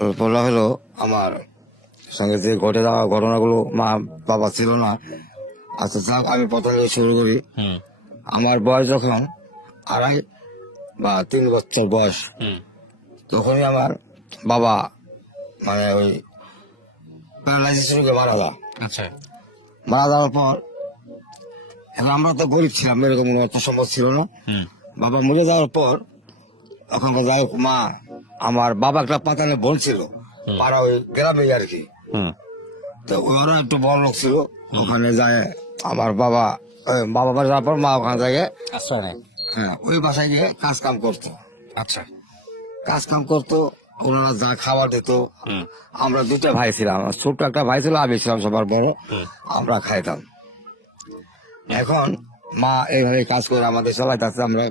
বলা হলো আমার সঙ্গে যে ঘটে যাওয়া ঘটনাগুলো মা বাবা ছিল না। আচ্ছা যাক, আমি প্রথমে শুরু করি। হুম আমার বয়স যখন 2.5 বা 3 বছর বয়স, হুম তখনই আমার বাবা মানে ওই প্যারালাইসিস রোগে মারা যায়। আচ্ছা মারা যাওয়ার পর এখন আমরা তো গরিব ছিলাম, এরকম কোনো অর্থ সম্পদ ছিল না। হুম বাবা মরে যাওয়ার পর এখন যাই হোক, মা আমার বাবা একটা পাতানে বোন ছিল, পাড়া ওই গ্রামে আর কি। হুম তো ওরা একটু বড় লোক ছিল, ওখানে যায় আমার বাবা বাবা বাড়ি যাওয়ার পর মা ওখানে যায়, আশ্রয় নেই। হ্যাঁ ওই বাসায় গিয়ে কাজ কাম করতো। আচ্ছা কাজ কাম করতো, ওনারা যা খাবার দিত। হুম আমরা 2টা ভাই ছিলাম, আমার ছোট্ট একটা ভাই ছিল, আমি ছিলাম সবার বড়। হুম আমরা খাইতাম। এখন মা এইভাবে কাজ করে আমাদের চালাইতেছে, আমরা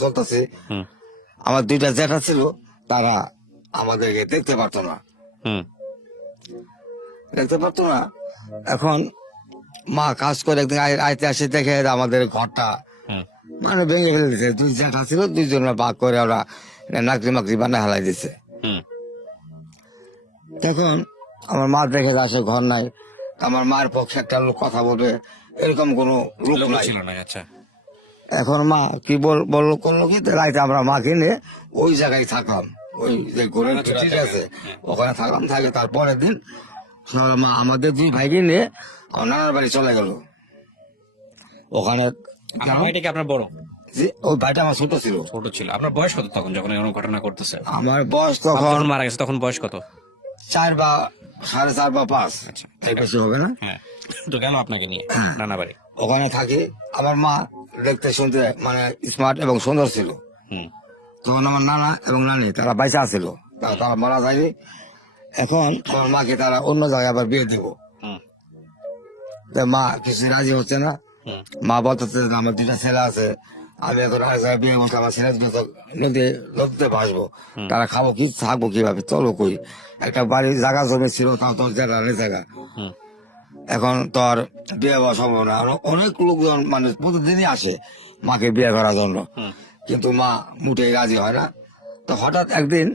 চলতেছি। হুম আমার 2টা জ্যাঠা ছিল, তারা আমাদেরকে দেখতে পারতো না। হুম দেখতে পারতো না। এখন মা কাজ করে একদিন আইতে আসে, দেখে আমাদের ঘরটা হুম মানে ভেঙে ফেলে দিছে। 2 জ্যাঠা ছিল, 2জনে ভাগ করে ওরা নাকরি মাকরি বানায় হালাই দিছে। হুম তখন আমার মা দেখে আসে ঘর নাই। আমার মায়ের পক্ষে একটা লোক কথা বলবে এরকম কোনো লোক লোক নাই। ছিল না। আচ্ছা এখন মা কি বললো করলো কি, রাইতে আমরা মাকে নিয়ে ওই জায়গায় থাকলাম, ওই যে গরুর ঠিক আছে, ওখানে থাকলাম। থাকে তারপরের দিন সকালে মা আমাদের 2 ভাইকে নিয়ে আমার নানার বাড়ি চলে গেল। ওখানে আপনার ভাইটা কি আপনার বড়? ওই ভাইটা আমার ছোট ছিল। ছোট ছিল। আপনার বয়স কত তখন যখন এরকম ঘটনা করতেছে? আমার বয়স বাবা তখন যখন মারা গেছে তখন বয়স কত? 4 বা 4.5 বা 5, আচ্ছা এর বেশি হবে না। হ্যাঁ, তো গেল আপনাকে নিয়ে হ্যাঁ। নানা বাড়ি। ওখানে থাকি। আমার মা দেখতে শুনতে মানে স্মার্ট এবং সুন্দর ছিল। হুম তখন আমার নানা এবং নানি তারা বাইসা ছিল, তারা মারা যায়নি। এখন আমার মাকে তারা অন্য জায়গায় আবার বিয়ে দিব। হুম তো মা কিছু রাজি হচ্ছে না। হুম মা বলতেছে যে আমার 2টা ছেলে আছে, আমি এখন আর জায়গায় বিয়ে বসে আমার ছেলে দুটো তো নদীতে ভাসবো, তারা খাবো কি, থাকবো কিভাবে, চলো কই। একটা বাড়ির জায়গা জমি ছিল, তাও তো জেলার জায়গা। হুম এখন তোর বিয়ে হওয়া সম্ভব না। অনেক লোকজন মানে প্রতিদিনই আসে মাকে বিয়ে করার জন্য, হুম কিন্তু মা মুটেই রাজি হয় না। তো হঠাৎ একদিন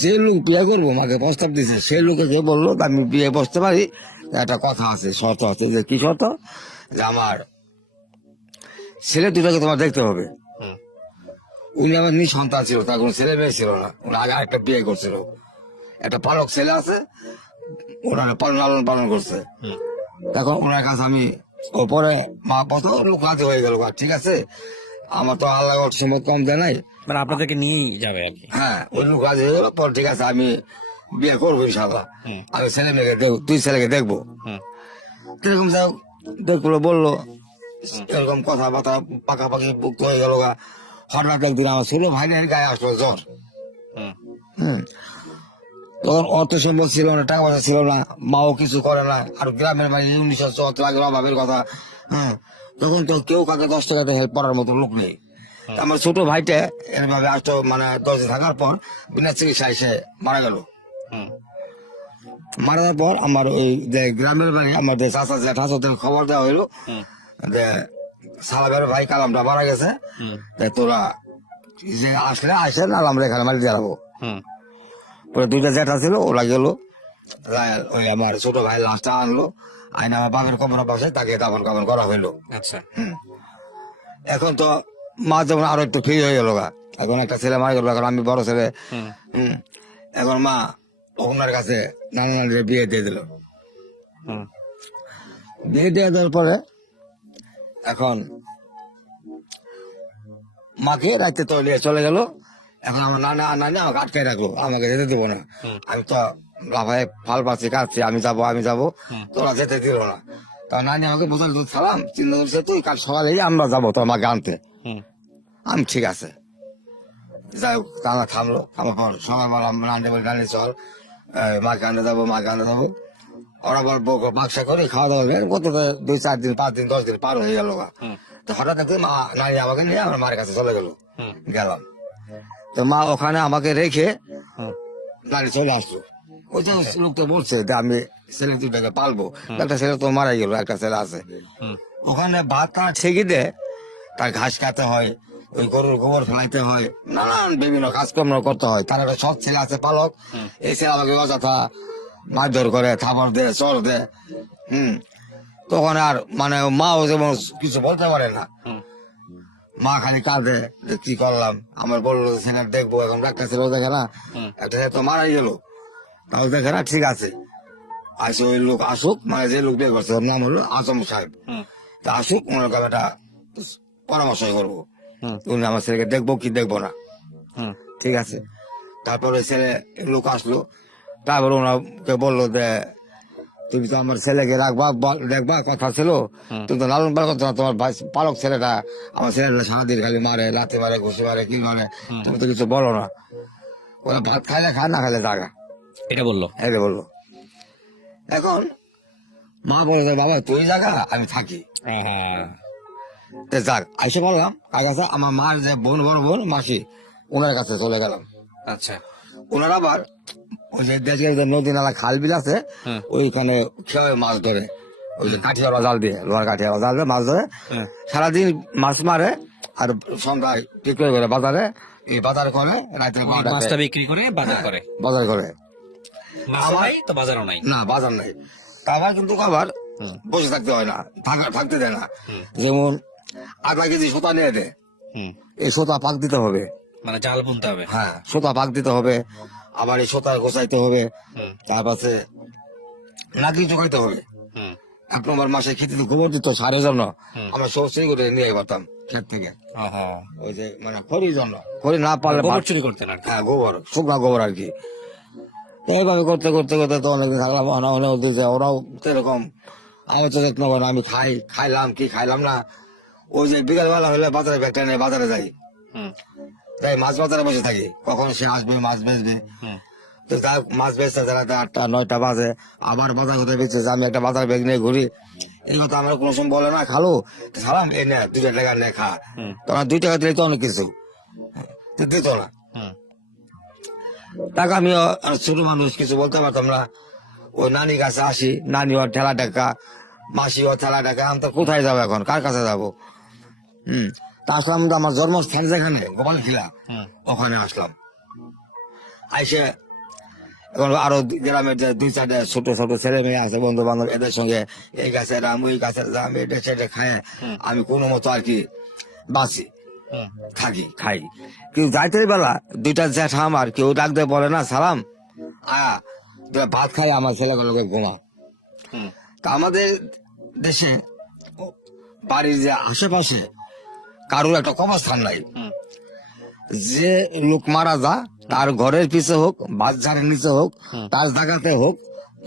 যে লোক বিয়ে করবো মাকে প্রস্তাব দিছে, সেই লোকে যে বললো আমি বিয়ে বসতে পারি, একটা কথা আছে, শর্ত আছে। যে কি শর্ত? যে আমার ছেলে 2টাকে তোমার দেখতে হবে। হুম উনি আমার নিঃসন্তান ছিল, তার কোনো ছেলে মেয়ে ছিল না। উনি আগে একটা বিয়ে করছিল, একটা পালক ছেলে আছে, ওনারা লালন পালন করছে। হুম এখন ওনার কাছে আমি ওপরে মা কত লোক রাজি হয়ে গেল, ঠিক আছে, আমার তো আল্লাহ সম্মত কম দেয় নাই। মানে আপনাদেরকে নিয়েই যাবে আর কি। হ্যাঁ, ওই লোক রাজি হয়ে গেল পর, ঠিক আছে আমি বিয়ে করবো ইনশাল্লাহ, হুম আমি ছেলে মেয়েকে দেখবো, 2 ছেলেকে দেখবো। হুম কিরকম যাও দেখলো বললো, এরকম কথাবার্তা পাকাপাকি বুক হয়ে গেল। হঠাৎ একদিন আমার ছোট ভাইয়ের গায়ে আসলো জ্বর। হুম হম তখন অর্থ সম্পদ ছিল না, টাকা পয়সা ছিল না, মাও কিছু করে না। আর গ্রামের বাড়ি 1974 লাগলো অভাবের কথা। হ্যাঁ, তখন তো কেউ কাকে 10 টাকাতে হেল্প করার মতো লোক নেই। তা আমার ছোট ভাইটা এরভাবে আসতো, মানে 10 দিন থাকার পর বিনা চিকিৎসা এসে মারা গেল। হুম মারা যাওয়ার পর আমার ওই যে গ্রামের বাড়ি আমার যে চাচা জ্যাঠা ওদের খবর দেওয়া হইলো হুম যে সালাবের ভাই কালামটা মারা গেছে, হুম তাই তোরা যে আসলে আসে না, আমরা এখানে মারি দাঁড়াবো। হুম পরে 2টা জ্যাঠা ছিল, ওরা গেল, ওই আমার ছোট ভাই লাশটা আনলো, আইনা আমার বাপের কবর পাশে তাকে দাফন কাফন করা হইলো। আচ্ছা এখন তো মা যেমন আরো একটু ফ্রি হয়ে গেল। এখন একটা ছেলে মারা গেল, এখন আমি বড় ছেলে। হুম হম এখন মা ওনার কাছে নানা নানির বিয়ে দিয়ে দিল। হুম বিয়ে দিয়ে দেওয়ার পরে এখন মাকে রাইতে তো নিয়ে চলে গেল। এখন আমার নানা নানি আমাকে আটকে রাখলো, আমাকে যেতে দেবো না। আমি তো লাফায় ফাল পাচ্ছি, কাঁদছি, আমি যাবো, তোরা যেতে দিল না। তা নানি আমাকে বোতল দুধ খালাম, চিন্তা করছে তুই কাল সকালে আমরা যাবো তোর মাকে আনতে। হুম আমি ঠিক আছে, যাই হোক তারা থামলো। আমার পর সকালবেলা নানি বলে নানি চল মাকে আনতে যাবো, মাকে আনতে যাবো। ওরা বল বাক্সা করে খাওয়া দাওয়া কত 2-4 দিন 5 দিন 10 দিন পার হয়ে গেল। তো হঠাৎ একদিন মা নানি আমাকে নিয়ে আমার মায়ের কাছে চলে গেল। গেলাম তো মা ওখানে আমাকে রেখে নানি চলে আসলো। ওই যে লোকটা বলছে যে আমি ছেলে 2টাকে পালবো, একটা ছেলে তো মারাই গেল, একটা ছেলে আছে। ওখানে ভাত কাটা ঠেকে দে, তার ঘাস কাটতে হয়, ওই গরুর গোবর ফেলাইতে হয়, নানান বিভিন্ন কাজকর্ম করতে হয়। তার একটা সৎ ছেলে আছে পালক, এই ছেলে আমাকে অযথা মারধর করে, থাপড় দেয়, চর দেয়। তখন আর মানে মাও যেমন কিছু বলতে পারে না, হুম, মা খালি কাঁদে যে কি করলাম। আমার বললো ছেলে দেখবো, এখন ডাক্তার ছেলে দেখে না, হুম, একটা ছেলে তো মারাই গেল, তাও দেখে না, ঠিক আছে আসে ওই লোক আসুক, মানে যে লোক বিয়ে করছে ওর নাম হলো আজম সাহেব, হুম, তা আসুক, মনে করেন একটা পরামর্শ করবো, হুম, উনি আমার ছেলেকে দেখবো কি দেখবো না, হুম, ঠিক আছে। তারপরে ছেলে লোক আসলো, তারপরে ওনাকে বললো যে তুমি তো আমার ছেলেকে রাখবা, দেখবা, কথা ছিল, হুম। তুমি তো লালন পালন করছো না, তোমার ভাই পালক ছেলেটা, আমার ছেলেটা সারাদিন খালি মারে, লাথি মারে, ঘুষি মারে, কি করে, তুমি তো কিছু বলো না। ওরা ভাত খাইলে খায়, না খাইলে জাগা, এটা বললো। এই যে বললো। এখন মা বলে বাবা তুই জাগা, আমি থাকি, হ্যাঁ, তো যাক। আইসে বললাম কার কাছে, আমার মার যে বোন, বড় বোন মাসি, ওনার কাছে চলে গেলাম। আচ্ছা, ওনার আবার ওই যে দেশের যে নদী নালা খাল বিল আছে, হুম, ওইখানে খেয়ে মাছ ধরে, ওই যে কাঠিয়ালা জাল দিয়ে, লোহার কাঠিয়ালা জাল দিয়ে মাছ ধরে, হুম। সারাদিন মাছ মারে, আর সন্ধ্যায় বিক্রয় করে বাজারে, এই বাজার করে রাতের ওই মাছটা বিক্রি করে বাজার করে। বাজার করে। মাছও নাই তো বাজারও নাই। না বাজার নাই, তা আবার কিন্তু আবার হুম, বসে থাকতে হয় না, থাকতে দেয় না। হুম, যেমন আধা কেজি সুতা নিয়ে দেয়, হুম। এই সুতা পাক দিতে হবে, মানে জাল বুনতে হবে। হ্যাঁ সুতা পাক দিতে হবে, আবার এই সুতা গোছাইতে হবে, হুম, তারপরে নাকি চোখাইতে হবে। হুম, 1 নম্বর মাসে খেতে গোবর দিত সারের জন্য, হুম। আমরা সব সেই করে নিয়ে পারতাম ক্ষেত থেকে, আহা। ওই যে মানে খড়ির জন্য, খড়ি না পারলে গোবর চুরি করতেন আর কি। হ্যাঁ গোবর, শুকনা গোবর আর কি। তো এইভাবে করতে করতে করতে তো অনেকদিন থাকলাম, অনেক দিতে ওরাও সেরকম আমার তো যত্ন করে না। আমি খাইলাম কি খাইলাম না, ওই যে বিকালবেলা হলে বাজারে ব্যাগটা নিয়ে বাজারে যাই, হুম, তাই মাছ বাজারে বসে থাকি, কখন সে আসবে মাছ বেচবে। হুম, তো যাই হোক, মাছ বেচতে রাতে 8টা 9টা বাজে, আবার বাজার করতে বেচছে, আমি একটা বাজার ব্যাগ নিয়ে ঘুরি। এই কথা আমার কোনো সময় বলে না, খালো সালাম এ নে 2 টাকা নে খা, হুম, তখন 2 টাকা দিলে তো অনেক কিছু, তো দিত না হুম, টাকা। আমি ছোট মানুষ, কিছু বলতে পারতাম না। ওই নানি কাছে আসি, নানি ওর ঠেলা টাকা, মাসি ওর ঠেলা টাকা, আমি তো কোথায় যাবো এখন, কার কাছে যাবো। তা আসলাম তো আমার জন্মস্থান যেখানে গোপালখিলা, হুম, ওখানে আসলাম। আইসে এখন আরো গ্রামের যে 2-4টা ছোট ছোট ছেলে মেয়ে আছে, বন্ধু বান্ধব, এদের সঙ্গে এই গাছের আম, ওই গাছের আম, এটা সেটা খায় আমি কোনো মতো আর কি বাঁচি, হুম, থাকি, খাই। কেউ যাইতে বেলা 2টা জ্যাঠা আমার, কেউ ডাক দিয়ে বলে না সালাম আয়া, তোরা ভাত খাই, আমার ছেলেগুলোকে ঘুমা। হুম, তা আমাদের দেশে বাড়ির যে আশেপাশে কারোর একটা কবরস্থান নাই। হুম, যে লোক মারা যা, তার ঘরের পিছে হোক, বাচ্চারের নিচে হোক, তার জায়গাতে হোক,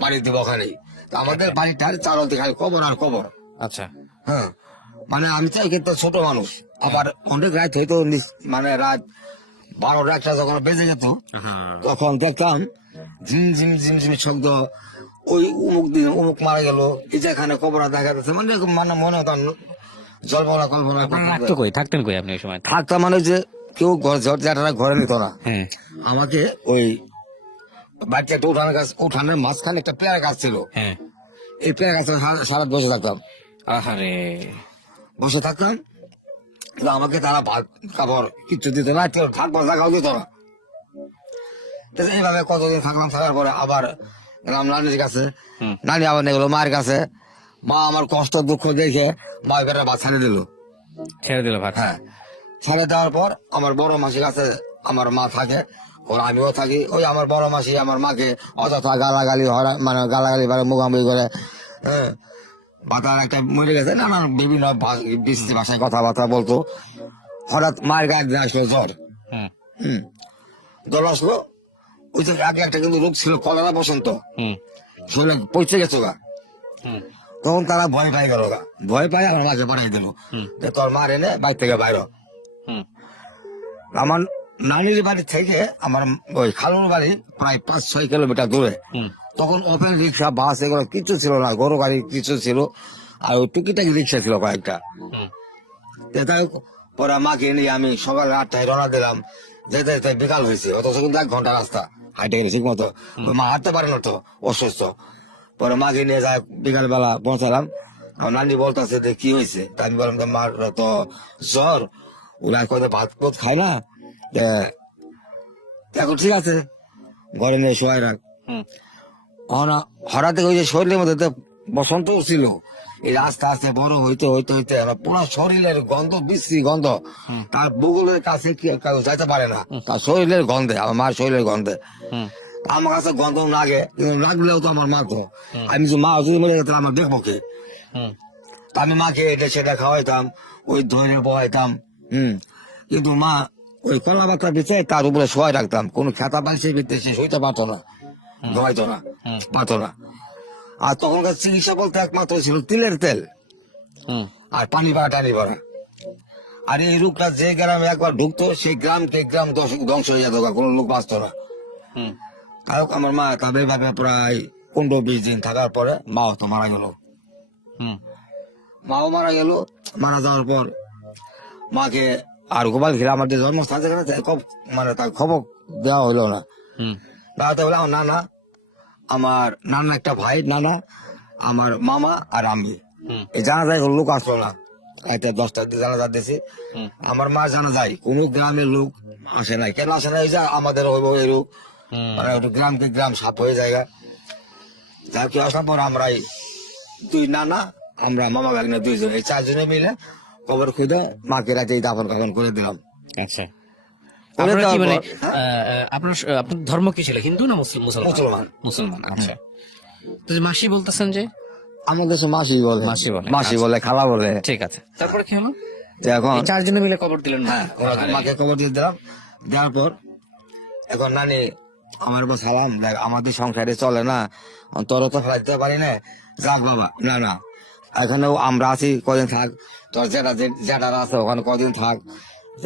বাড়ি দিব ওখানেই। তা আমাদের বাড়িটার চারদিকে খালি কবর আর কবর। আচ্ছা, হ্যাঁ, মানে আমি চাই কিন্তু ছোট মানুষ, আবার অনেক রাত হইতো, মানে রাত 12টা 1টা যখন বেজে যেত, হ্যাঁ, তখন দেখতাম ঝিম ঝিম ঝিম ঝিম শব্দ, ওই উমুক দিন উমুক মারা গেল, এই যেখানে কবরা দেখা যাচ্ছে, মানে এরকম মানে মনে হতাম জল্পনা কল্পনা থাকতো কই, থাকতেন কই আপনি ওই সময়? থাকতাম। মানে যে কেউ ঘর ঝড় জ্যাঠারা ঘরে নিত না, হ্যাঁ, আমাকে ওই বাড়িতে একটা উঠানের মাঝখানে একটা পেয়ারা গাছ ছিল, হ্যাঁ। এই পেয়ারা গাছে সারা বসে থাকতাম, আহারে। বসে থাকতাম। তো আমাকে তারা ভাত কাপড় কিচ্ছু দিত না, কেউ থাকবার জায়গাও দিত না। তো এইভাবে কতদিন থাকলাম, থাকার পরে আবার গেলাম নানির কাছে, হুম, নানি আবার নিয়ে গেলো মায়ের কাছে। মা আমার কষ্ট দুঃখ দেখে মা এবারে ভাত ছাড়ে দিল। ছেড়ে দিল ভাত। হ্যাঁ, ছেড়ে দেওয়ার পর আমার বড় মাসির কাছে আমার মা থাকে, ওর আমিও থাকি। ওই আমার বড় মাসি আমার মাকে অযথা গালাগালি মানে গালাগালি মুখামুখি করে, হ্যাঁ, বাতার একটা মরে গেছে, নানান বিভিন্ন বিশ্রী ভাষায় কথাবার্তা বলতো। হঠাৎ মায়ের গায়ে একদিন আসলো জ্বর, হুম, জ্বর আসলো। ওই যে আগে একটা কিন্তু রোগ ছিল কলেরা বসন্ত, হুম, শরীরে পৌঁছে গেছো গা। হুম, তখন তারা ভয় পাই গেল গা, ভয় পাই আমার মাকে পাঠিয়ে দিল হুম, যে তোর মার এনে বাইর থেকে বাইর হ। হুম, আমার নানির বাড়ি থেকে আমার ওই খালুর বাড়ি প্রায় 5-6 কিলোমিটার দূরে। হুম, তখন ওপেন রিক্সা বাস এগুলো কিছু ছিল না, গরু গাড়ি কিছু ছিল, আর ওই টুকিটাকি রিক্সা ছিল কয়েকটা। হুম, তাই পরে মাকে নিয়ে আমি সকাল 8টায় রওনা দিলাম, যেতে যেতে বিকাল হয়েছে, অথচ কিন্তু 1 ঘন্টা রাস্তা হাইটে গেলে ঠিক মতো। মা হাঁটতে পারে না তো, অসুস্থ। পরে মাকে নিয়ে যায়, বিকাল বেলা পৌঁছালাম। আমার নানি বলতেছে যে কি হয়েছে, তা আমি বললাম যে মার তো জ্বর, ওরা কত ভাত পোত খায় না, তা এখন ঠিক আছে ঘরে নিয়ে শোয়াই রাখ। হুম। হঠাৎ ওই যে শরীরের মধ্যে তো বসন্ত ছিল, এই আস্তে আস্তে বড় হইতে হইতে হইতে আমার পুরো শরীরের গন্ধ, বিশ্রী গন্ধ, তার বগলের কাছে কেউ যাইতে পারে না, তার শরীরের গন্ধে, আমার মার শরীরের গন্ধে। হুম। আমার কাছে গন্ধ লাগে, কিন্তু লাগলেও তো আমার মা তো, আমি তো মা যদি মরে গেতাম আমার দেখবো কে? হুম। তা আমি মাকে এটা সেটা খাওয়াইতাম, ওই ধরে বহাইতাম। কিন্তু মা ওই কলা পাতা পিছিয়ে তার উপরে শোয়াই রাখতাম, কোনো খেতা পাইছে ভিতরে সে শুইতে পারতো না, ঘুমাইতো না, পারতো না। আর তখনকার চিকিৎসা বলতে একমাত্র ছিল তিলের তেল হুম। আর পানি ভরা টানি ভরা। আর এই রোগটা যে গ্রামে একবার ঢুকতো সেই গ্রামকে গ্রাম ধ্বংস হয়ে যেত, কোনো লোক বাঁচতো না। হুম। তাই আমার মা তাদের ভাবে প্রায় 15-20 দিন থাকার পরে মাও তো মারা গেল। হুম। মাও মারা গেল। মারা যাওয়ার পর মাকে আর গোপাল ঘিরে আমাদের জন্মস্থান যেখানে মানে তার খবর দেওয়া হইলো না। হুম। দাঁড়াতে বলে আমার নানা, আমার নানা একটা ভাই, নানা, আমার মামা আর আমি। হুম। এই জানা যায় লোক আসলো না, একটা 10টা জানা যা দিয়েছি। হুম। আমার মা জানা যায় কোন গ্রামের লোক আসে নাই, কেন আসে না? এই যে আমাদের হইব এই রোগ, মানে একটু গ্রামকে গ্রাম সাপ হয়ে যায়। যা কি আসার পর আমরাই দুই নানা, আমরা মামা ভাগ্নে দুইজন, এই 4 জনে মিলে কবর খুঁজে মাকে রাতে দাফন কাফন করে দিলাম। আচ্ছা, করে আপনারা কি দেওয়ার মানে পর, হ্যাঁ, আপনার আপনার ধর্ম কি ছিল, হিন্দু না মুসলমান? মুসলমান। মুসলমান। আচ্ছা, তো যে মাসি বলতেছেন যে আমাদের দেশে মাসি বলে, মাসি বলে, মাসি আচ্ছা। বলে, খালা বলে। ঠিক আছে, তারপরে কি হলো? তো এখন এই 4 জনে মিলে কবর দিলেন? হ্যাঁ, ওরা মাকে কবর দিয়ে দিলাম। দেওয়ার পর এখন নানি আমার উপর সালাম, দেখ আমাদের সংসারে চলে না, তোর তো ফেলাইতে পারি না, যাক বাবা, না না এখানেও আমরা আছি, কদিন থাক, তোর যেটা আছে ওখানে কদিন থাক,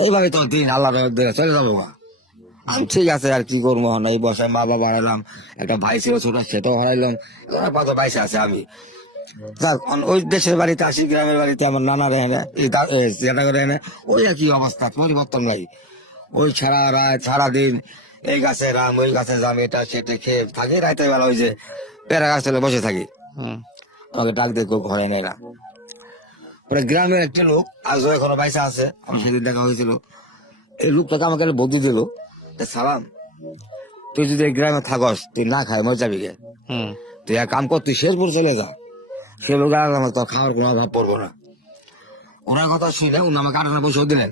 এইভাবে তোর দিন আল্লাহ দিলে চলে যাবো গা। আমি ঠিক আছে, আর কি করবো, এই বসায় মা বাবা হারাইলাম, একটা ভাই ছিল ছোট, সেটাও হারাইলাম, পাঁচ বাইশে আছে আমি। যাক, ওই দেশের বাড়িতে আসি, গ্রামের বাড়িতে আমার নানা রে যেটা করে এনে ওই একই অবস্থা, পরিবর্তন নাই। ওই ছাড়া রাত সারাদিন এই গাছে রাম, ওই গাছে জাম, এটা সেটা খেয়ে থাকি। রাইতে বেলা ওই যে পেয়ারা গাছ তলে বসে থাকি, আমাকে ডাক দিয়ে কেউ ঘরে নেয় না। পরে গ্রামের একটি লোক আজও এখনো পয়সা আছে, আমার সেদিন দেখা হয়েছিল, এই লোকটাকে আমাকে বুদ্ধি দিল, সালাম তুই যদি এই গ্রামে থাকস, তুই না খাই মর যাবি গে, তুই এক কাম কর, তুই শেরপুর চলে যা, সে লোক তোর খাওয়ার কোনো অভাব পড়বো না। ওনার কথা শুনে উনি আমাকে 8 আনা বসে দিলেন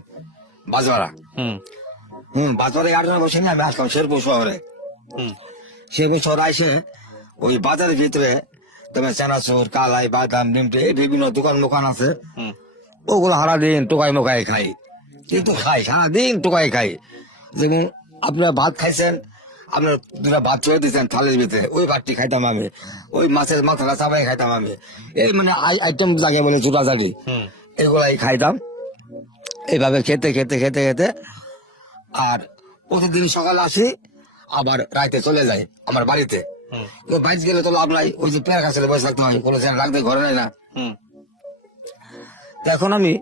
বাজওয়ারা। বাজারে 8 আনা বসে নিয়ে আমি আসলাম শেরপুর শহরে। শেরপুর শহরে এসে ওই বাজারের ভিতরে তোমার চানাচুর, কালাই, বাদাম, নিমটে, এই বিভিন্ন দোকান আছে, ওগুলো সারাদিন টোকাই মোকাই খাই। কিন্তু খাই সারাদিন টোকাই খাই। যেমন আপনারা ভাত খাইছেন, আপনার 2টা ভাত ছুঁয়ে দিচ্ছেন থালের ভিতরে, ওই ভাতটি খাইতাম আমি, ওই মাছের মাথাটা চাবাই খাইতাম আমি, এই মানে আইটেম জাগে বলে জোটাজাটি, এগুলাই খাইতাম। এইভাবে খেতে খেতে খেতে খেতে আর প্রতিদিন সকালে আসি, আবার রাইতে চলে যাই আমার বাড়িতে। তো বাড়িতে গেলে তো লাভ নাই, ওই যে পেয়ার গাছে বসে থাকতে হয়, কোনো রাখতে ঘরে নাই না। তো এখন আমি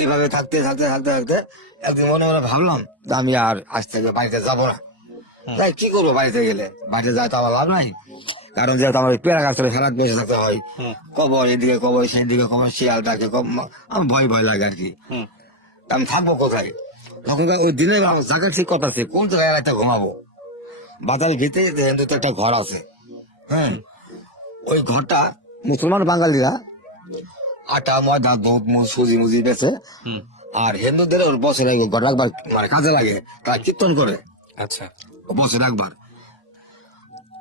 এইভাবে থাকতে থাকতে থাকতে থাকতে একদিন মনে মনে ভাবলাম যে আমি আর আজ থেকে বাড়িতে যাবো না। তাই কি করবো, বাড়িতে গেলে বাড়িতে যায় তো আমার লাভ নাই, কারণ যেহেতু আমার পেয়ারা গাছ সারা বসে থাকতে হয়, কবর এদিকে কবর সেদিকে কবর, শিয়াল ডাকে, আমার ভয় ভয় লাগে আর কি। আমি থাকবো কোথায়? তখন ওই দিনে আমার জায়গা ঠিক কথা আছে, কোন জায়গায় রাতে ঘুমাবো। বাজারের ভিতরে হিন্দুতে একটা ঘর আছে, হ্যাঁ, ওই ঘরটা মুসলমান বাঙালিরা আটা, ময়দা, দুধ, সুজি মুজি বেছে, আর হিন্দুদের ওর বছরে ঘর একবার মানে কাজে লাগে, তারা কীর্তন করে। আচ্ছা, বছর একবার।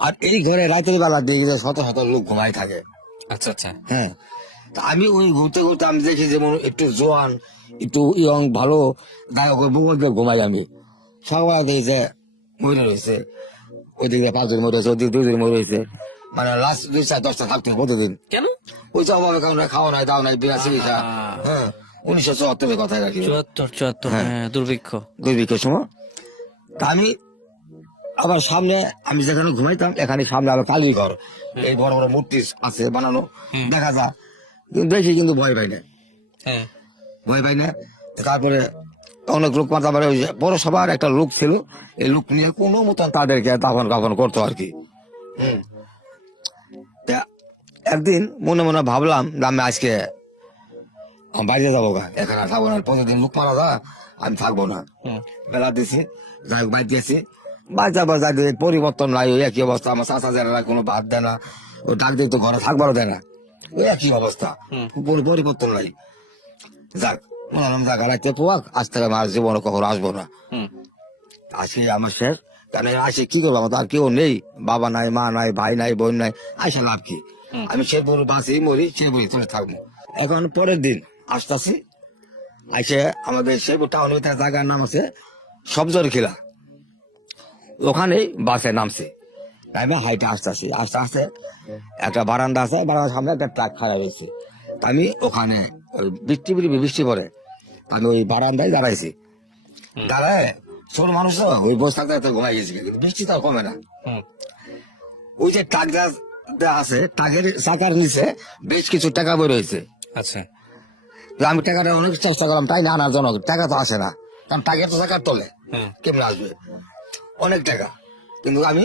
আর এই ঘরে রাতের বেলা দেখি যে শত শত লোক ঘুমাই থাকে। আচ্ছা, আচ্ছা। হ্যাঁ, তা আমি ওই ঘুরতে ঘুরতে আমি দেখি যেমন একটু জোয়ান, একটু ইয়ং, ভালো গায়ক বগল দিয়ে ঘুমাই আমি। সকালবেলা দেখি যে মরে রয়েছে, ওইদিকে 5 জন মরে রয়েছে, ওইদিকে 2 জন মরে রয়েছে, মানে লাস্ট 2-4-10টা থাকতে প্রতিদিন। কেন? ওই যে অভাবে কারণে খাওয়া নাই, দাও নাই, বিয়া চিকিৎসা। হ্যাঁ, 1974 কথা রাখি, 74, হ্যাঁ, দুর্ভিক্ষ সময়। তা আমি আবার সামনে, আমি যেখানে ঘুমাইতাম এখানে সামনে আবার কালী ঘর, এই বড় বড় মূর্তি আছে বানানো, দেখা যায়, কিন্তু দেখি কিন্তু ভয় পাই না, ভয় পাই না। তারপরে অনেক লোক, তারপরে ওই যে পৌরসভার একটা লোক ছিল, এই লোক নিয়ে কোনো মতন তাদেরকে দাফন কাফন করতো আর কি। তা একদিন মনে মনে ভাবলাম যে আমি আজকে আমি বাইরে যাবো গা, এখানে আর থাকবো না, প্রতিদিন লোক মারা যা, আমি থাকবো না। বেলা দিছি, যাই হোক বাইর দিয়েছি, বাইর যাবো যাই দিয়ে পরিবর্তন নাই, ওই একই অবস্থা। আমার চাচা যারা কোনো ভাত দেয় না, ও ডাক দিয়ে তো ঘরে থাকবারও দেয় না, ওই একই অবস্থা, কোনো পরিবর্তন নাই। যাক বললাম যাক রাখতে পোয়াক, আজ থেকে আমার জীবনে কখনো আসবো না, আসি আমার শেষ। কেন আসে কি করবো, আমার তো আর কেউ নেই, বাবা নাই, মা নাই, ভাই নাই, বোন নাই, আসে লাভ কি? আমি শেরপুর বাসি মরি, শেরপুরে চলে থাকবো। এখন পরের দিন আসতেছি, আইসে আমাদের শেরপুর টাউনের ভিতরে জায়গার নাম আছে সবজর খিলা, ওখানেই বাসে নামছি, নামে হাইটে আসতেছি, আস্তে আস্তে একটা বারান্দা আছে, বারান্দার সামনে একটা ট্রাক খারাপ হয়েছে। আমি ওখানে বৃষ্টি পরে আমি ওই বারান্দায় দাঁড়াইছি, দাঁড়ায় ছোট মানুষ তো ওই বসে থাকতে থাকতে ঘুমাই গেছি, কিন্তু বৃষ্টি তাও কমে না। ওই যে ট্রাকটা আছে, ট্রাকের চাকার নিচে বেশ কিছু টাকা বই রয়েছে। আচ্ছা, তো আমি টাকাটা অনেক চেষ্টা করলাম তাই না আনার জন্য, টাকা তো আসে না, কারণ টাকার তো চাকার তলে কেমন আসবে, অনেক টাকা, কিন্তু আমি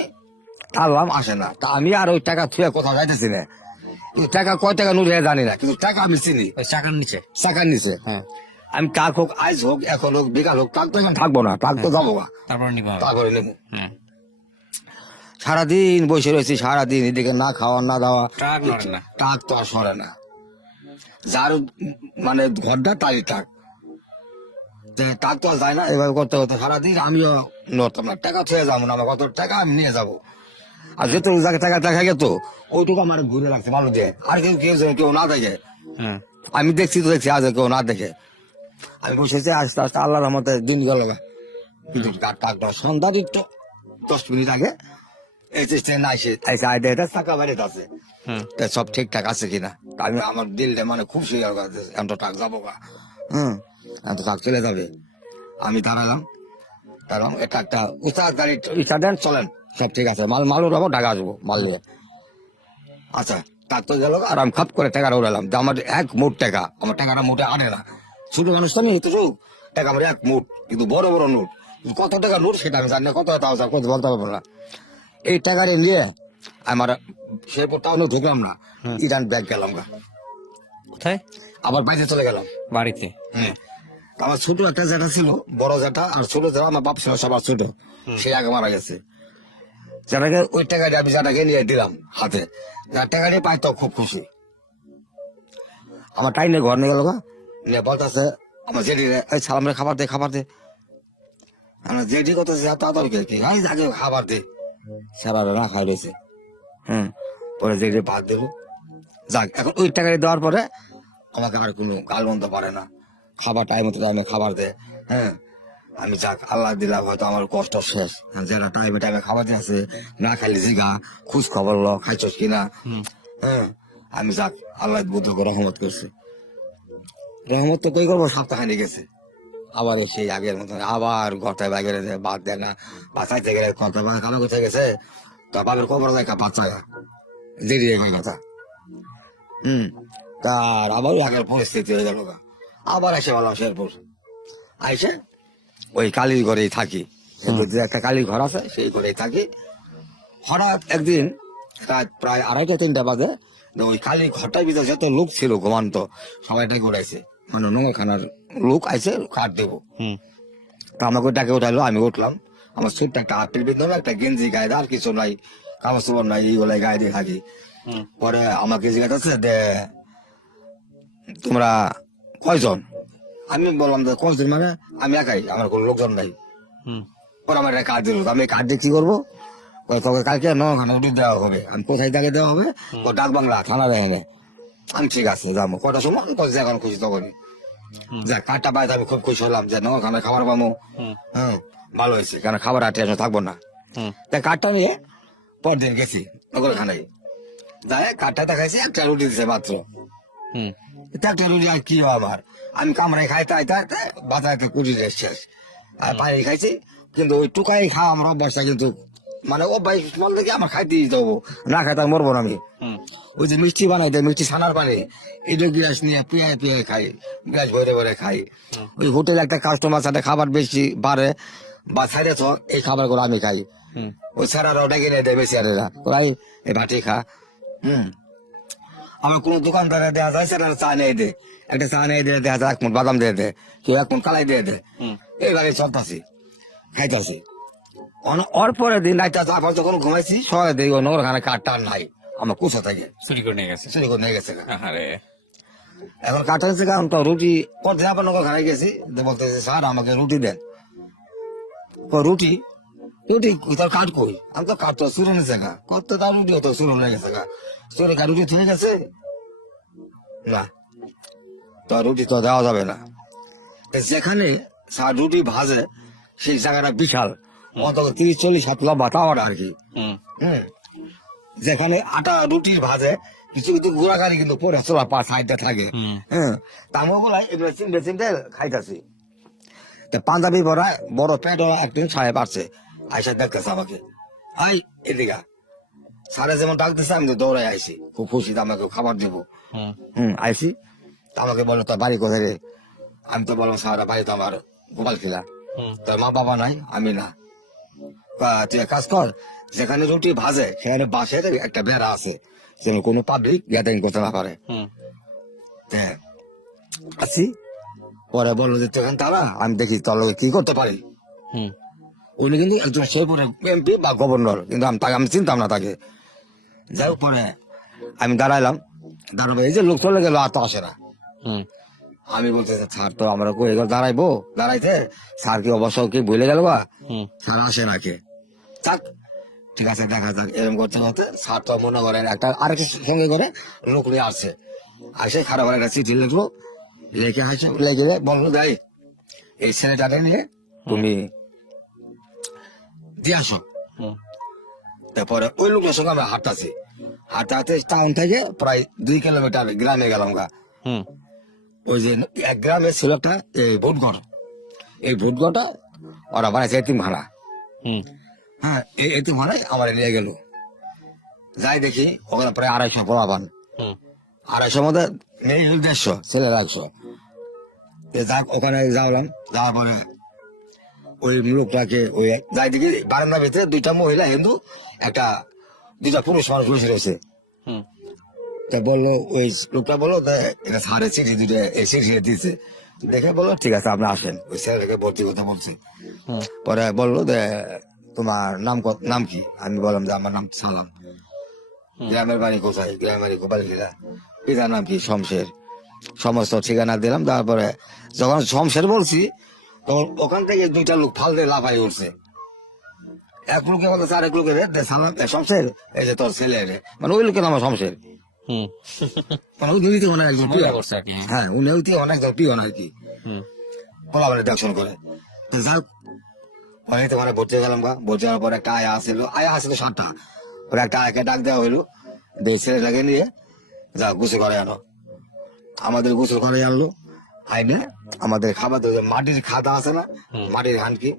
টানলাম আসে না। তা আমি আর ওই টাকা থুয়ে কোথাও যাইতেছি না, কিন্তু টাকা কয় টাকা নুরে জানি না, কিন্তু টাকা আমি চিনি ওই চাকার নিচে। চাকার নিচে। হ্যাঁ, আমি টাক হোক, আইস হোক, এখন হোক, বিকাল হোক, টাক তো এখন থাকবো না, টাক তো যাবো গা, তারপর নিবো। তারপরে নেবো। সারাদিন বসে রয়েছি, সারাদিন এদিকে না খাওয়া না দাওয়া, ট্রাক নড়ে না। টাক তো আর সরে না, যার মানে ঘরটা তারই টাক, টাক তো আর যায় না। এভাবে করতে করতে সারাদিন আমিও নড়তাম না, টাকা ছুঁয়ে যাবো না, আমার কত টাকা আমি নিয়ে যাবো, আর যেহেতু টাকা দেখা গেত ওইটুকু আমার ঘুরে রাখছে মানুষ দিয়ে, আর কেউ না দেখে, আমি দেখছি তো দেখছি, আজ কেউ না দেখে আমি বসেছি। আস্তে আস্তে আল্লাহর রহমতে দিন গেল, কিন্তু টাকটা সন্ধ্যা দিত 10 মিনিট আগে এই ট্রেন আইসে আইডে এটা চাকা বাইরে আছে, তা সব ঠিকঠাক আছে কিনা। আমি আমার দিলটা মানে খুব সুন্দর এত টাক যাবো গা, এত টাক চলে যাবে। আমি দাঁড়ালাম, এটা একটা উঁচা গাড়ি রিক্সা দেন, চলেন, সব ঠিক আছে, মাল উঠাবো, ঢাকা আসবো মাল নিয়ে। আচ্ছা টাক তো গেল, আর আমি খাপ করে টাকাটা উড়ালাম, যে আমার এক মুঠ টাকা, আমার টাকাটা মোটে আনে না, ছোট মানুষ তো নেই তো, টাকা আমার এক মুঠ, কিন্তু বড় বড় নোট, কত টাকা নোট সেটা আমি জানি না, কত কত বলতে পারবো না। এই টাকাটা নিয়ে আমার শেরপুর টাউনে ঢুকলাম না, ইরান ব্যাগ গেলাম গা, কোথায়? আবার বাইরে চলে গেলাম বাড়িতে। আমার ছোট একটা যেটা ছিল, বড় যেটা আর ছোট যেটা, আমার বাপ ছিল সবার ছোট, সে আগে মারা গেছে। যেটাকে ওই টাকাটা আমি যেটাকে নিয়ে দিলাম হাতে, টাকা নিয়ে পাই তো খুব খুশি। আমার টাইম নিয়ে ঘর নিয়ে গেল গা, নিয়ে বলতেছে আমার জেডি রে, এই সালাম রে খাবার দে, খাবার দে। আমার জেডি কত তাদেরকে আগে খাবার দে, সারা না খাই রয়েছে। পরে জেডি ভাত দিল, যাক এখন ওই টাকাটা দেওয়ার পরে আমাকে আর কোনো গাল বন্ধ পারে না, খাবার টাইম মতো টাইমে খাবার দেয়। আমি যাক আল্লাহ দিলাম, হয়তো আমার কষ্ট শেষ, যারা টাইমে টাইমে খাবার দিয়েছে, না খাইলে জিগা খোঁজ খবর ল, খাইছস কিনা। আমি যাক আল্লাহ বুদ্ধ করে রহমত করছে, রহমত তো কই করবো, সপ্তাহখানি গেছে, আবার সেই আগের মতন আবার ঘরটায় বাইরে বাদ দেয় না, বাঁচাইতে গেলে কথা কামে কোথায় গেছে, তো বাপের খবর যায় বাচ্চা জেরি কথা। তার আবার আগের পরিস্থিতি হয়ে গেল, আবার এসে বললাম শেরপুর, আইসে ওই কালীর ঘরেই থাকি, একটা কালীর ঘর আছে সেই ঘরেই থাকি। হঠাৎ একদিন রাত প্রায় 2:30-3টা বাজে, ওই কালী ঘরটার ভিতরে যত লোক ছিল ঘুমান্ত, সবাইটাই ঘুরাইছে, মানে নোংরখানার লোক আইসে কাঠ দেবো। তা আমাকে ডাকে উঠাইলো, আমি উঠলাম, আমার ছোট্ট একটা হাতের ভিতরে একটা গেঞ্জি গায়ে, আর কিছু নাই, কাপড় চোপড় নাই, এইগুলাই গায়ে দিয়ে থাকি। পরে আমাকে জিজ্ঞাসা দে তোমরা কয়জন, আমি বললাম যে কয়জন মানে আমি একাই, আমার কোনো লোকজন নাই। পরে আমার একটা কার্ড দিল, আমি কার্ড দিয়ে কি করবো, তোকে কালকে নখানা উঠে দেওয়া হবে। আমি কোথায় তাকে দেওয়া হবে, ও ডাক বাংলা থানা দেখে। আমি ঠিক আছে যাবো, কটার সময় যখন খুশি তখনই। যাক কার্ডটা পাইতে আমি খুব খুশি হলাম, যে নখানা খাবার পাবো। ভালো হয়েছে, কারণ খাবার আর টেনশন থাকবো না। তাই কার্ডটা নিয়ে পরদিন গেছি নগরখানায়, যাই কার্ডটা দেখাইছি, একটা রুটি দিছে মাত্র, একটা রুটি আর কি আমার, আমি কামড়াই খাইতে আইতে বাজারে কুড়ি শেষ, আর পানি খাইছি, কিন্তু ওই টুকাই খাওয়া আমার অভ্যাসটা, কিন্তু মানে ও ভাই বলতে কি আমার খাইতে যাবো, না খাইতে মরবো না আমি। ওই যে মিষ্টি বানাই দেয়, মিষ্টি ছানার পানি, এইটা গ্লাস নিয়ে পিয়ে খাই, গ্লাস ভরে ভরে খাই। ওই হোটেলে একটা কাস্টমার সাথে খাবার বেশি বাড়ে বা ছাড়ে তো এই খাবার গুলো আমি খাই, ওই ছাড়ারা ওটা কিনে দেয় বেশি, আর ওরাই এই ভাটি খা। আমার কোন দোকানদারে দেওয়া যায় সেটা চা নিয়ে দে, একটা চা নিয়ে দিয়ে দেওয়া যায়, এক মুঠ বাদাম দিয়ে দে, কেউ এক মুঠ কালাই দিয়ে দে, এইভাবে চলতেছি খাইতেছি। ওর পরের দিন রাইতে আবার যখন ঘুমাইছি সকালে দেখি নগরখানে কাঠটা নাই, আমার কুচা থাকে চুরি করে নিয়ে গেছে। চুরি করে নিয়ে গেছে। আরে এখন কাঠটা গেছে কারণ তো রুটি পরদিন আবার নগরখানে গেছি, বলতেছে স্যার আমাকে রুটি দেন। রুটি রুটি তোর কাঠ কই? আমি তো কাঠ তো চুরে নিয়েছে গা, কত তার রুটি তো চুরে নিয়ে গেছে গা, চুরে গা রুটি থয়ে গেছে না, তো রুটি তো দেওয়া যাবে না। যেখানে স্যার রুটি ভাজে সেই জায়গাটা বিশাল, অত 30-40 হাত লম্বা টাওয়ার আর কি। যেখানে আটা রুটির ভাজে কিছু কিছু গোড়াগাড়ি কিন্তু পরে চোলা পা সাইডটা থাকে, তামো বলাই এগুলো চিমটে চিমটে খাইতেছি। পাঞ্জাবি পরা বড় পেট ওরা একদিন সাহেব আসছে, আইসা দেখতেছে আমাকে, আই এদিকা সারে যেমন ডাকতেছে আমি তো দৌড়াই আইসি, খুব খুশি আমাকে খাবার দিব। আইসি আমাকে বলো তোর বাড়ি কোথায় রে? আমি তো বললাম স্যার বাড়ি তো আমার গোপাল খিলা, তোর মা বাবা নাই? আমি না। তুই এক কাজ কর, যেখানে রুটি ভাজে সেখানে বাসের একটা বেড়া আছে, যেন কোনো পাবলিক গ্যাদারিং করতে না পারে। আসি পরে বললো যে তুই এখানে তারা, আমি দেখি তোর লোকে কি করতে পারি। উনি কিন্তু একজন শেরপুরের এমপি বা গভর্নর, কিন্তু আমি চিনতাম না তাকে। যাই হোক পরে আমি দাঁড়াইলাম, দাঁড়াবো এই যে লোক চলে গেল আর তো আসে না। আমি বলতেছি স্যার তো আমরা কই দাঁড়াইবো, দাঁড়াইতে স্যার কি অবশ্য কি ভুলে গেল বা স্যার আসে না কে, থাক ঠিক আছে দেখা যাক। এরকম করতে করতে স্যার তো মনে করেন একটা আরেকটা সঙ্গে করে লোক নিয়ে আসছে, আসে খারাপ একটা চিঠি লিখলো, লিখে আসে লেগে বললো যাই এই ছেলেটাকে নিয়ে তুমি দিয়ে আসো। তারপরে ওই লোকের সঙ্গে আমরা হাঁটতেছি, হাঁটতে হাঁটতে টাউন থেকে প্রায় 2 কিলোমিটার গ্রামে গেলাম গা। ওই যে এক গ্রামে ছিল একটা এই ভোটঘর, এই ভোটঘরটা ওরা বানাইছে এতিমখানা। হ্যাঁ এই এতিমখানায় আমার নিয়ে গেল, যাই দেখি ওখানে প্রায় 250 পোলাপান, 250 মধ্যে মেয়ে 150, ছেলেরা 100। যাক ওখানে যাওয়ালাম, যাওয়ার পরে ওই লোকটাকে ওই যাই দেখি বারান্দার ভিতরে 2টা মহিলা হিন্দু, 2টা পুরুষ মানুষ বসে রয়েছে। তা বললো ওই লোকটা বললো এটা সাড়ে চিঠি 2টা এই চিঠি দিচ্ছে, দেখে বললো ঠিক আছে আপনি আসেন, ওই ছেলেটাকে ভর্তি কথা বলছি। পরে বললো যে তোমার নাম কি? আমি বললাম যে আমার নাম সালাম। গ্রামের বাড়ি কোথায়? গ্রামের বাড়ি গোপালখিলা। পিতার নাম কি? শমশের। সমস্ত ঠিকানা দিলাম। তারপরে যখন শমশের বলছি তখন ওখান থেকে 2টা লোক ফাল দিয়ে লাফাই উঠছে। এক লোকে বলতেছে আরেক লোকে সালাম শমশের এই যে তোর ছেলে রে, মানে ওই লোকের নাম শমশের। মানে ওই দুইটি অনেক একজন প্রিয়, হ্যাঁ উনি ওইটি অনেক প্রিয় আর কি, বলা মানে দেখশন করে। তো যাই হোক অনেক তো মানে ভর্তি গেলাম গা, ভর্তি হওয়ার পর একটা আয়া আসছিল 7টা, পরে একটা আয়াকে ডাক দেওয়া হইলো, ছেলেটাকে নিয়ে যা গোসল করে আনো। আমাদের গোসল করে আনলো, আইনে আমাদের খাবার মাটির খাদা আছে না, মাটির হানকি,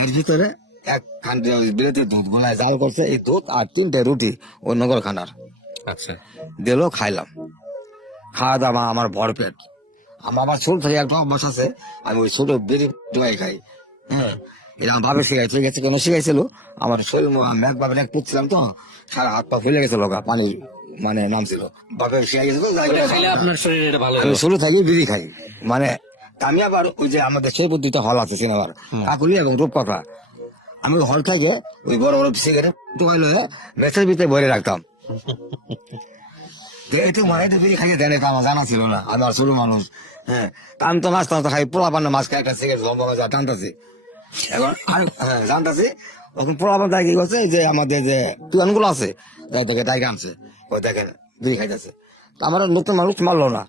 এর ভিতরে এক খানটি বিলেতে দুধ গোলায় জাল করছে, এই দুধ আর 3টে রুটি ওই নগর খানার দিল, খাইলাম। খাওয়া দাওয়া আমার ভরপেট। আমার ছোট থেকে একটা অভ্যাস আছে, আমি ওই ছোট বেরি ডোয়াই খাই। হ্যাঁ এরকম ভাবে শিখাইছে, গেছে কেন শিখাইছিল আমার শরীর, আমি একভাবে এক পুচ্ছিলাম তো সারা হাত পা ফুলে গেছিল, পানি মানে নামছিল, বাপে শিখাই গেছে। আপনার শরীরে এটা ভালো আমি শুরু থাকি বিড়ি খাই, মানে আমি আবার ওই যে আমাদের শেরপুর 2টা হল আছে সিনেমার, কাকুলি এবং রূপকথা, আমি হল থেকে ওই বড় বড় সিগারেট টোকাইলো মেসের ভিতরে ভরে রাখতাম। একটু মানে বিড়ি খাইয়ে দেন, আমার জানা ছিল না, আমার ছোট মানুষ। হ্যাঁ আমি তো মাছ টানতে খাই, পোলা পান্না মাছ খাই, একটা সিগারেট লম্বা যা টানতেছি এখন আর জানতেছি। তখন পোলা পান্না কি করছে যে আমাদের যে পিয়ন গুলো আছে দেখে তাইকে আনছে, ওই দেখেন বিড়ি খাইতেছে। আমার নতুন মানুষ মারলো না,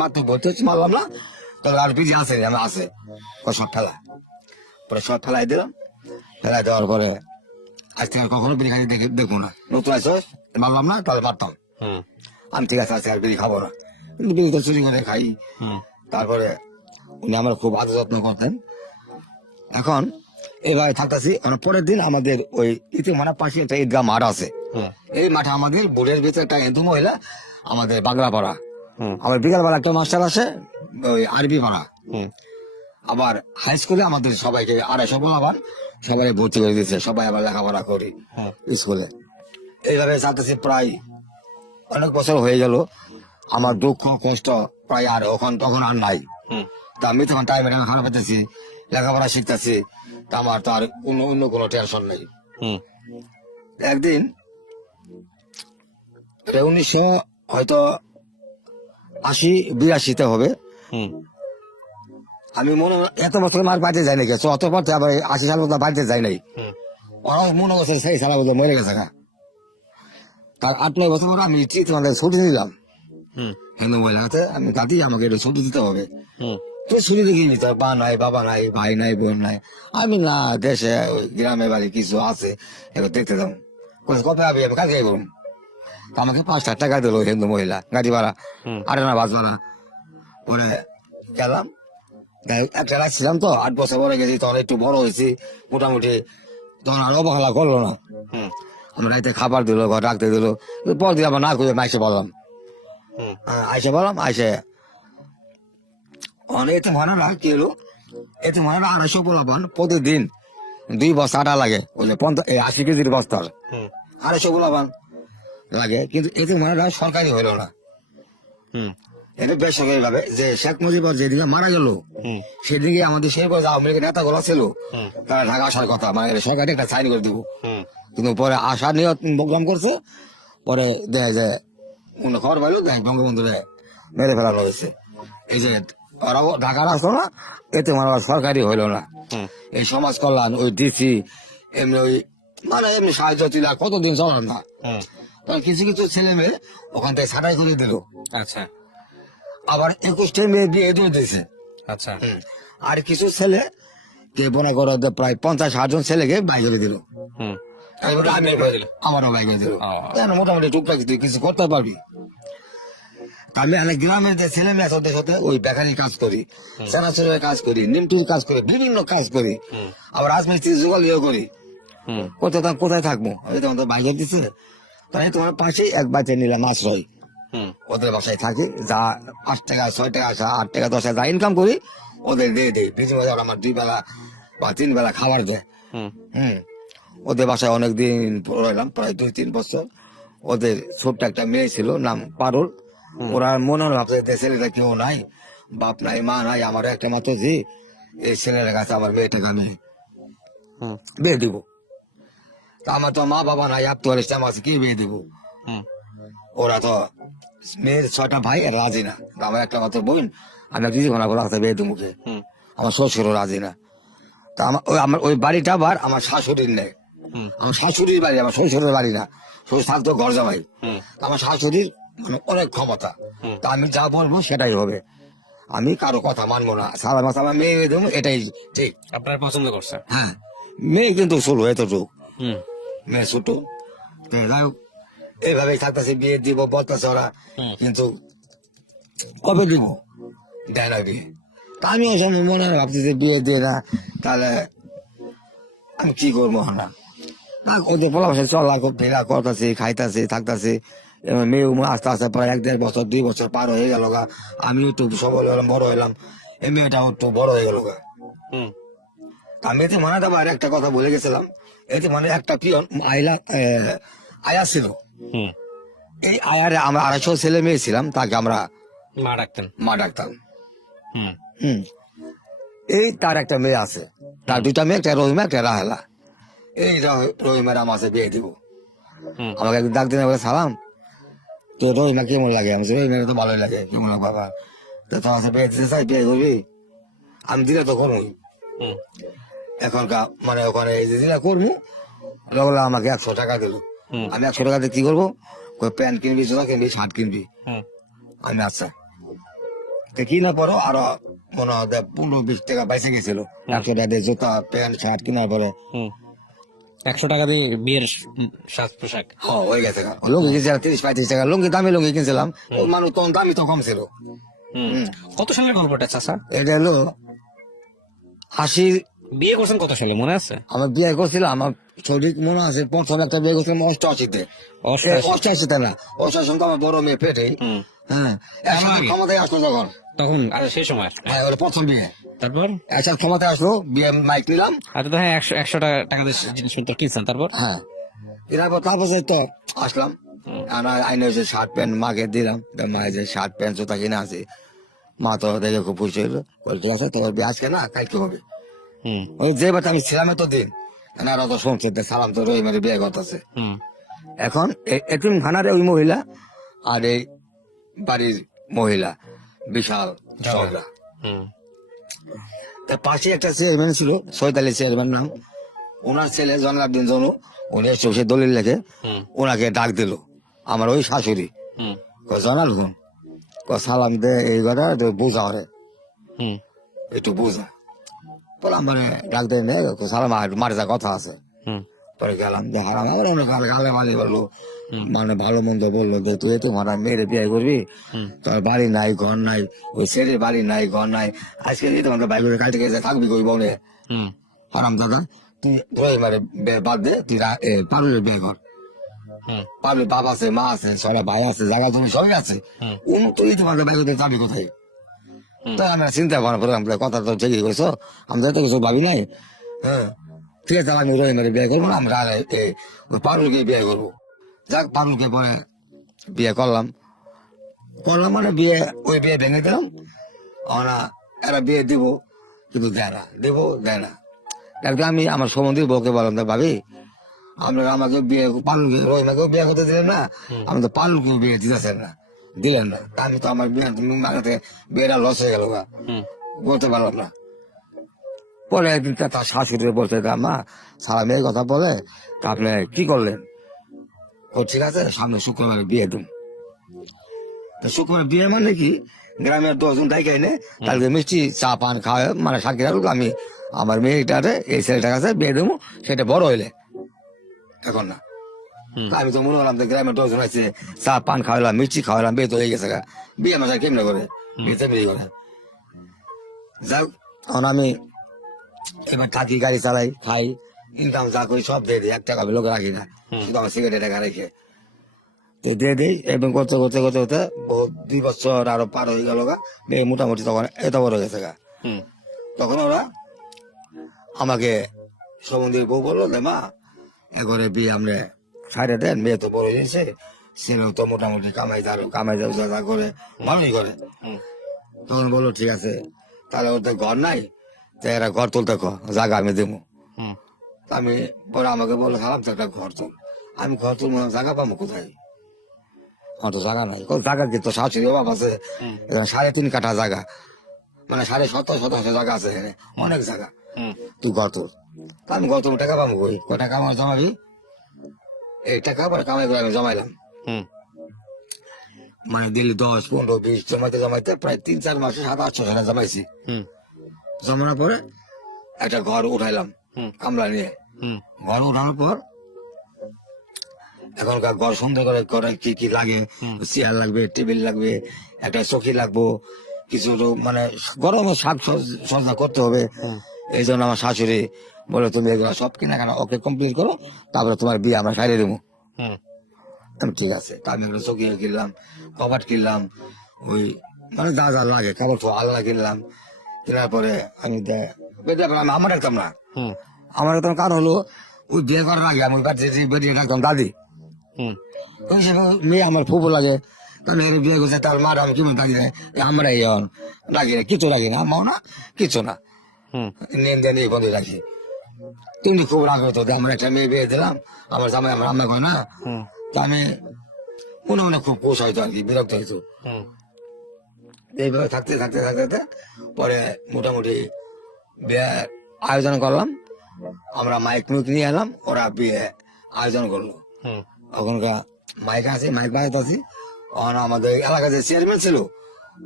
মাত্র ভর্তি হচ্ছে মারলাম না, তবে আর বিড়ি আছে আমি আছে সব ফেলা, পরে সব ফেলাই দিলাম। ফেলাই দেওয়ার পরে আজ থেকে কখনো বিড়ি খাই দেখবো না, নতুন আছে মারলাম না তাহলে মারতাম। আমি ঠিক আছে আর বিড়ি খাবো না, কিন্তু বিড়ি তো চুরি করে খাই। তারপরে উনি আমার খুব আদর যত্ন করতেন। এখন এভাবে থাকতেছি, পরের দিন আমাদের ওই ইতিমানের পাশে একটা ঈদগাহ মাঠ আছে, এই মাঠে আমাদের বোর্ডের ভিতরে একটা হিন্দু মহিলা আমাদের বাংলা পড়া, আবার বিকালবেলা একটা মাস্টার আসে ওই আরবি পড়া, আবার হাই স্কুলে আমাদের সবাইকে 250 বলাবার সবাই ভর্তি করে দিচ্ছে, সবাই আবার লেখাপড়া করি স্কুলে। এইভাবে চালতেছি প্রায় অনেক বছর হয়ে গেল, আমার দুঃখ কষ্ট প্রায় আর তখন আর নাই। হুম তা আমি তখন টাইমে খারাপ পেতেছি, লেখাপড়া শিখতেছি, তা আমার তো আর অন্য কোনো টেনশন নেই। হুম একদিন 1900 হয়তো 80-82 হবে, হুম আমি মনে হয় এত বছর মার বাড়িতে যাই নাকি, অত পর আবার 80 সাল পর্যন্ত বাড়িতে যাই নাই। হুম ওরা মনে করছে সেই সালা বলতে মরে গেছে গা। তার 8-9 বছর পরে আমি তোমাদের ছুটি দিলাম হুম হিন্দু মহিলাতে, আমি দাদি আমাকে একটু ছুটি দিতে হবে। হুম তুই ছুটি দেখিনি, তোর মা নাই, বাবা নাই, ভাই নাই, বোন নাই। আমি না, দেশে ওই গ্রামে বাড়ি কিছু আছে, এগুলো দেখতে যাও। কবে আমি কাজে যাই বলুন। আমাকে 5 লাখ টাকা দিল হিন্দু মহিলা, গাড়ি ভাড়া, হুম। না বাস ভাড়া। পরে গেলাম, একটা রাখছিলাম তো, 8 বছর পরে গেছি, তখন একটু বড় হয়েছি মোটামুটি, তখন আর অবহেলা করলো না। হুম আমরা রাইতে খাবার দিল, ঘর রাখতে দিল, পরদিন আবার না করে মাইসে বললাম, হুম আইসে বললাম, আইসে এতে মনে না কি হলো, এতে মনে না 250 পোলাপান প্রতিদিন 2 বস্তা আটা লাগে, বুঝলে 80 কেজির বস্তার হুম 250 পোলাপান লাগে, কিন্তু এতে মনে না সরকারি হইল না, হুম এটা বেসরকারি ভাবে। যে শেখ মুজিবুর যেদিকে মারা গেল, হুম সেদিকে আমাদের সেই আওয়ামী লীগের নেতা গুলো ছিল, হুম তারা ঢাকা আসার কথা, মানে সরকারি একটা সাইন করে দিব, হুম কিন্তু পরে আসা নিয়ে প্রোগ্রাম করছে, পরে দেখা যায় খবর পাইলো, দেখ বঙ্গবন্ধু মেরে ফেলানো হয়েছে। এই যে ওরাও ঢাকার আসলো না, এতে মানে ওরা সরকারি হইলো না। হুম এই সমাজ কল্যাণ, ওই ডিসি, এমনি ওই মানে এমনি সাহায্য ছিল, আর কতদিন চলার না। হুম তখন কিছু কিছু ছেলে মেয়ে ওখান থেকে ছাঁটাই করে দিল, আচ্ছা আবার 21টা মেয়ে বিয়ে দিয়ে দিয়েছে। আচ্ছা আর কিছু ছেলে কে মনে করো যে প্রায় 50-60 জন ছেলেকে বাই করে দিল, হুম আমারও বাই করে দিল। ও। মোটামুটি টুকটাক তুই কিছু করতে পারবি। তা আমি অনেক গ্রামের যে ছেলে মেয়ে আছে ওদের সাথে ওই বেকারি কাজ করি, সেনাচুরের কাজ করি, নিমটুর কাজ করি, বিভিন্ন কাজ করি, হুম আবার রাজমিস্ত্রি জোগাড় করি। হুম কোথায় থাকবো, আমি তো আমাদের বাইরে দিচ্ছে, তাই তোমার পাশেই এক বাচ্চা নিলাম আশ্রয়, হুম ওদের বাসায় থাকি, যা 5 টাকা 6 টাকা 8 টাকা 10 টাকা যা ইনকাম করি ওদের দিয়ে দিই, বিজি বাজার আমার 2 বেলা বা 3 বেলা খাবার দেয়। হুম ওদের বাসায় অনেকদিন রইলাম, প্রায় 2-3 বছর। ওদের ছোট্ট একটা মেয়ে ছিল, নাম পারুল। ওরা মনে হলো ভাবছে যে ছেলেটা কেউ নাই, বাপ নাই, মা নাই, আমার একটা মাত্র জি, এই ছেলের কাছে আমার মেয়েটাকে আমি হুম বিয়ে দিব। তা আমার তো মা বাবা নাই, 48 আছে, কি বিয়ে দিব? হুম ওরা তো মেয়ের 6টা ভাই আর রাজি না, তা আমার একটা মাত্র বোন, আমি কিছু ঘনা করে রাখতে বিয়ে মুখে, হুম আমার শ্বশুরও রাজি না। তা আমার ওই বাড়িটা আবার আমার শাশুড়ির নেই, হুম আমার শাশুড়ির বাড়ি, আমার শ্বশুরের বাড়ি না। শ্বশুর থাকতো ঘর জামাই, হুম আমার শাশুড়ির মানে অনেক ক্ষমতা। হুম। তা আমি যা বলবো সেটাই হবে, আমি কারো কথা মানবো না, সারা মাস আমার মেয়ে দেবো, এটাই ঠিক। আপনার পছন্দ করছে হ্যাঁ, মেয়ে কিন্তু ষোলো, এতটুক হুম মেয়ে ছোট। তো যাই হোক, এইভাবেই থাকতেছে, বিয়ে দিব বলতেছে ওরা, হুম। কিন্তু কবে দিব, দেয় না বিয়ে। তা আমি ওই সময় মনে হয় ভাবছি যে বিয়ে দিয়ে না, তাহলে আমি কি করবো না। না ওদের পরামর্শে চলা ফেরা করতেছি, খাইতেছি, থাকতেছি। মেয়ে আস্তে আস্তে প্রায় 1-1.5 বছর 2 বছর পার হয়ে গেল গা, আমি একটু সবল হলাম, বড় হইলাম, এই মেয়েটাও একটু বড় হয়ে গেল গা। হুম আমি এতে মনে আবার একটা কথা বলে গেছিলাম, এতে মানে একটা পিয়ন আয়া ছিল, হুম এই আয়ারে আমরা 250 ছেলে মেয়ে ছিলাম, তাকে আমরা মা ডাকতেন মা ডাকতাম। হুম হম এই তার একটা মেয়ে আছে, তার 2টা মেয়ে, একটা রহিমা একটা রাহেলা। এই রহিমার আমাকে বিয়ে দিব। হুম আমাকে একদিন ডাক দিনে বলে, সালাম তো রহিমা কেমন লাগে? আমি রহিমা তো ভালোই লাগে, কেমন লাগে বাবা? তো তোমার সাথে বিয়ে দিতে চাই, বিয়ে করবি? আমি দিলে তো করবো। হুম এখনকার মানে ওখানে এই যে দিলে করবো, লগলা আমাকে 100 টাকা দিল। হুম। আমি 100 টাকা দিয়ে কি করবো? প্যান্ট কিনবি, জুতা কিনবি, শার্ট কিনবি। হুম আমি আচ্ছা, তো কিনার পরও আরো মনে হয় 15-20 টাকা বাইসে গেছিল। 100 টাকা দিয়ে জুতা প্যান্ট শার্ট কেনার পরে হুম 100 টাকা দিয়ে বিয়ের সাজ পোশাক হয়ে গেছে। লুঙ্গি কিনছিলাম 30-35 টাকা, লুঙ্গি দামি লুঙ্গি কিনছিলাম, মানুষ তখন দামি তো কম ছিল। হুম কত সালের গল্পটা চাচা? এটা হলো 80। বিয়ে করছেন কত সালে মনে আছে? আমার বিয়ে করছিলাম, আমার শরীর মনে আছে, প্রথম একটা বিয়ে করছিলাম 88-তে। 88-তে না, 88 তো আমার বড় মেয়ে পেটে। হুম হ্যাঁ, একসাথে ক্ষমতায় আসলো যখন, তখন আর সেই সময় হ্যাঁ, ওর প্রথম বিয়ে, তারপর একসাথে ক্ষমতায় আসলো, বিয়ে মাইক নিলাম। আর তো হ্যাঁ 100 টাকা দিয়ে জিনিসপত্র কিনছেন তারপর হ্যাঁ, এরপর তারপর তো আসলাম, আইনে হচ্ছে শার্ট প্যান্ট মাকে দিলাম, মায়ের যে শার্ট প্যান্ট জুতা কিনে আছে, মা তো দেখে খুব খুশি হইলো, বলে ঠিক আছে তোমার বিয়ে আজকে না কালকে হবে। হুম ওই যে বাট আমি ছিলাম এতদিন, আর অত শুনছে সালাম তো রহিমের বিয়ে করতেছে। হুম এখন এতিম খানারে ওই মহিলা আর এই বাড়ির মহিলা বিশাল ঝগড়া। হুম তার পাশে একটা চেয়ারম্যান ছিল, সৈতালি চেয়ারম্যান নাম, ওনার ছেলে জনাবদিন জনু, উনি এসে সে দলিল লেখে হুম ওনাকে ডাক দিল, আমার ওই শাশুড়ি হুম জানাল হুন সালাম দে এই কথা বোঝা হরে হুম একটু বোঝা, বলে আমার ডাক দেয় নেই সালাম মারে যা কথা আছে। হুম পরে গেলাম যে হারাম আমার অনেক গালে মাঝে বললো, মানে ভালো মন্দ বললো যে তুই তো মারা মেয়ের বিয়ে করবি, তোর বাড়ি নাই ঘর নাই, ওই ছেলের বাড়ি নাই ঘর নাই, আজকে যদি তোমাকে বাইক করে কালকে গেছে থাকবি কই বনে। হুম হারাম দাদা তুই ধরে মারে বাদ দে, তুই পারুলের বিয়ে কর, হুম পারুলের বাপ আছে মা আছে সবাই ভাই আছে জায়গা তুমি সবই আছে, হুম তুই তোমাকে বাইক করতে যাবি কোথায়। তো আমরা চিন্তা করার পরে আমরা কথা তো ঠিকই কইছো, আমরা তো কিছু ভাবি নাই। হ্যাঁ ঠিক আছে আমি রহিমের বিয়ে করবো না, আমরা ওই পারুলকে বিয়ে করবো। যাক পারুলকে পরে বিয়ে করলাম, মানে বিয়ে ওই বিয়ে ভেঙে দিলাম। ওরা এরা বিয়ে দিব কিন্তু দেয় না, দেবো দেয় না। তারপরে আমি আমার সম্বন্ধে বউকে বললাম তো ভাবি আপনারা আমাকে বিয়ে পালুকে রহিমাকেও বিয়ে করতে দিলেন না, আমি তো পালুকেও বিয়ে দিতেছেন না, দিলেন না, তা আমি তো আমার বিয়ে মাথাতে বিয়েটা লস হয়ে গেল, হুম বলতে পারলাম না। পরে একদিন তার শাশুড়ি বলতে মা সারা মেয়ের কথা বলে, তা আপনি কি করলেন? ও ঠিক আছে সামনে শুক্রবারে বিয়ে দিন। তো শুক্রবার বিয়ে মানে কি গ্রামের 10 জন ডাইকে এনে কালকে মিষ্টি চা পান খাওয়া মানে সাক্ষী রাখলো, আমি আমার মেয়েটারে এই ছেলেটার কাছে বিয়ে দেবো, সেটা বড় হইলে, এখন না। তা আমি তো মনে করলাম যে গ্রামের 10 জন আছে, চা পান খাওয়ালাম মিষ্টি খাওয়ালাম, বিয়ে তো হয়ে গেছে, বিয়ে মাসা কেমনে করে বিয়ে বিয়ে করে। যাক এখন আমি এবার থাকি, গাড়ি চালাই, খাই, ইনকাম যা করি সব দিয়ে দিই, 1 টাকা লোক রাখি না, শুধু আমার সিগারেট টাকা রেখে দিয়ে দিই। এবং করতে করতে করতে করতে 2 বছর আরো পার হয়ে গেল গা, মেয়ে মোটামুটি তখন এত বড় হয়ে গেছে গা। হুম তখন ওরা আমাকে সম্বন্ধীর বউ বললো যে মা এবারে বিয়ে আমরা সাইডে দেন, মেয়ে তো বড় হয়েছে, ছেলেও তো মোটামুটি কামাই যাও যা করে ভালোই করে। তখন বললো ঠিক আছে তাহলে ওর তো ঘর নাই, তো এরা ঘর তুলতে জায়গা আমি দেবো। হুম আমি পরে আমাকে বললো সালাম তো একটা ঘর তুল, আমি ঘর তুলবো না, জায়গা পাবো কোথায়, আমার তো জায়গা নাই। জায়গা কি তো শাশুড়ি অভাব আছে, 3.5 কাঠা জায়গা, মানে 17.5 শতাংশ জায়গা আছে এখানে, অনেক জায়গা, হুম তুই ঘর তুল। তা আমি ঘর তুল টাকা পাবো কই, কয় টাকা আমার জমাবি, এই টাকা পরে কামাই করে আমি জমাইলাম, হুম মানে দিল্লি 10, 15, 20 জমাইতে জমাইতে প্রায় 3-4 মাসে 700-800 টাকা জমাইছি। হুম জমানোর পরে একটা ঘর উঠাইলাম কামলা নিয়ে, হুম ঘর উঠানোর পর এখনকার ঘর সুন্দর করে করে কি কি লাগে, চেয়ার লাগবে, টেবিল লাগবে, একটা চকি লাগবো, কিছু মানে গরমে শাক সজ্জা করতে হবে। এই জন্য আমার শাশুড়ি বলে তুমি এগুলো সব কেনাকাটা ওকে কমপ্লিট করো, তারপরে তোমার বিয়ে আমরা সারিয়ে দেবো। হুম আমি ঠিক আছে, তা আমি একটা চকি কিনলাম, কবাট কিনলাম, ওই মানে যা যা লাগে কাপড় তো আলাদা কিনলাম। কেনার পরে আমি আমি আমার রাখতাম না, হুম আমার রাখতাম কারণ হলো ওই বিয়ে করার আগে আমি বেরিয়ে রাখতাম দাদি, হুম ওই হিসেবে মেয়ে আমার ফুপু লাগে, কারণ এর বিয়ে করছে তার মার আমি কি দাঁড়িয়ে আমরা রাখি না, কিছু রাখি না, মাও না কিছু না, হুম নিয়ে দিয়ে নিয়ে বন্ধু রাখি। তুমি খুব রাগ হতো যে আমরা একটা মেয়ে বিয়ে দিলাম, আমার জামাই আমার রান্না করে না, হুম তা আমি মনে মনে খুব খুশ হয়তো আর কি, বিরক্ত হইতো। হুম এইভাবে থাকতে থাকতে থাকতে থাকতে পরে মোটামুটি বিয়ে আয়োজন করলাম, আমরা মাইক মুইক নিয়ে এলাম, ওরা বিয়ে আয়োজন করলো। হুম ওখানকার মাইক আছে, মাইক বাজাতে আছি, আমাদের এলাকার যে চেয়ারম্যান ছিল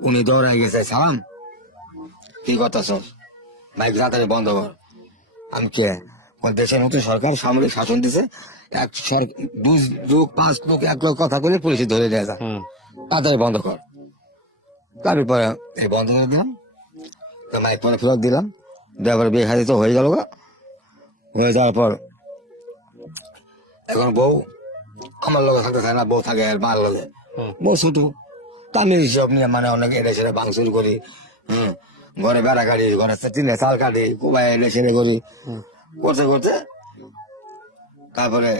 উনি দৌড়াই গেছে, সালাম কি করতেছ, মাইক তাড়াতাড়ি বন্ধ কর। আমি কে, দেশের নতুন সরকার সামরিক শাসন দিছে, 5 লোক 1 লোক কথা বলে পুলিশে ধরে নিয়ে যায়, হুম তাড়াতাড়ি বন্ধ কর। তারপরে এই বন্ধ করে দিলাম, তো মাইক পরে ফেরত দিলাম, দেওয়ার বিয়ে খাদি তো হয়ে গেল গা। হয়ে যাওয়ার পর এখন বউ আমার লগে থাকতে চায় না, বউ থাকে আর মার লগে, বউ ছোট, তা আমি হিসাব নিয়ে মানে অনেক এড়ে সেরে ভাঙচুর করি, ঘরে বেড়া কাটি, ঘরে টিনে চাল কাটি, কোবাই এড়ে সেরে করি, করতে করতে তারপরে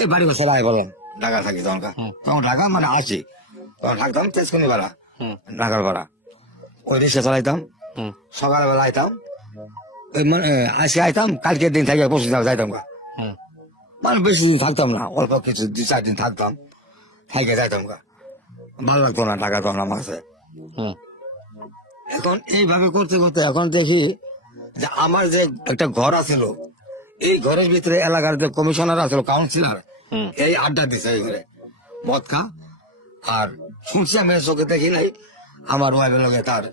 এই বাড়ি বসে রায় বললাম ঢাকা থাকি তখন হুম। তখন ঢাকা মানে আসি তখন থাকতাম তেজকুনি বেলা হুম ঢাকার বেলা ওই রিক্সা চালাইতাম হুম সকালবেলা আইতাম ওই মানে আসি আইতাম কালকের দিন থেকে পরশু দিন যাইতাম গা হুম মানে বেশি দিন থাকতাম না অল্প কিছু 2-4 দিন থাকতাম থাইকে যাইতাম গা ভালো লাগতো না ঢাকা তখন আমার কাছে হুম এখন এইভাবে করতে করতে এখন দেখি যে আমার যে একটা ঘর আছিল এই ঘরের ভিতরে এলাকার যে কমিশনার আছিল কাউন্সিলর হুম এই আড্ডা দিছে এই ঘরে মদ খা আর শুনছি আমি চোখে দেখি নাই আমার ওয়াইফের লগে তার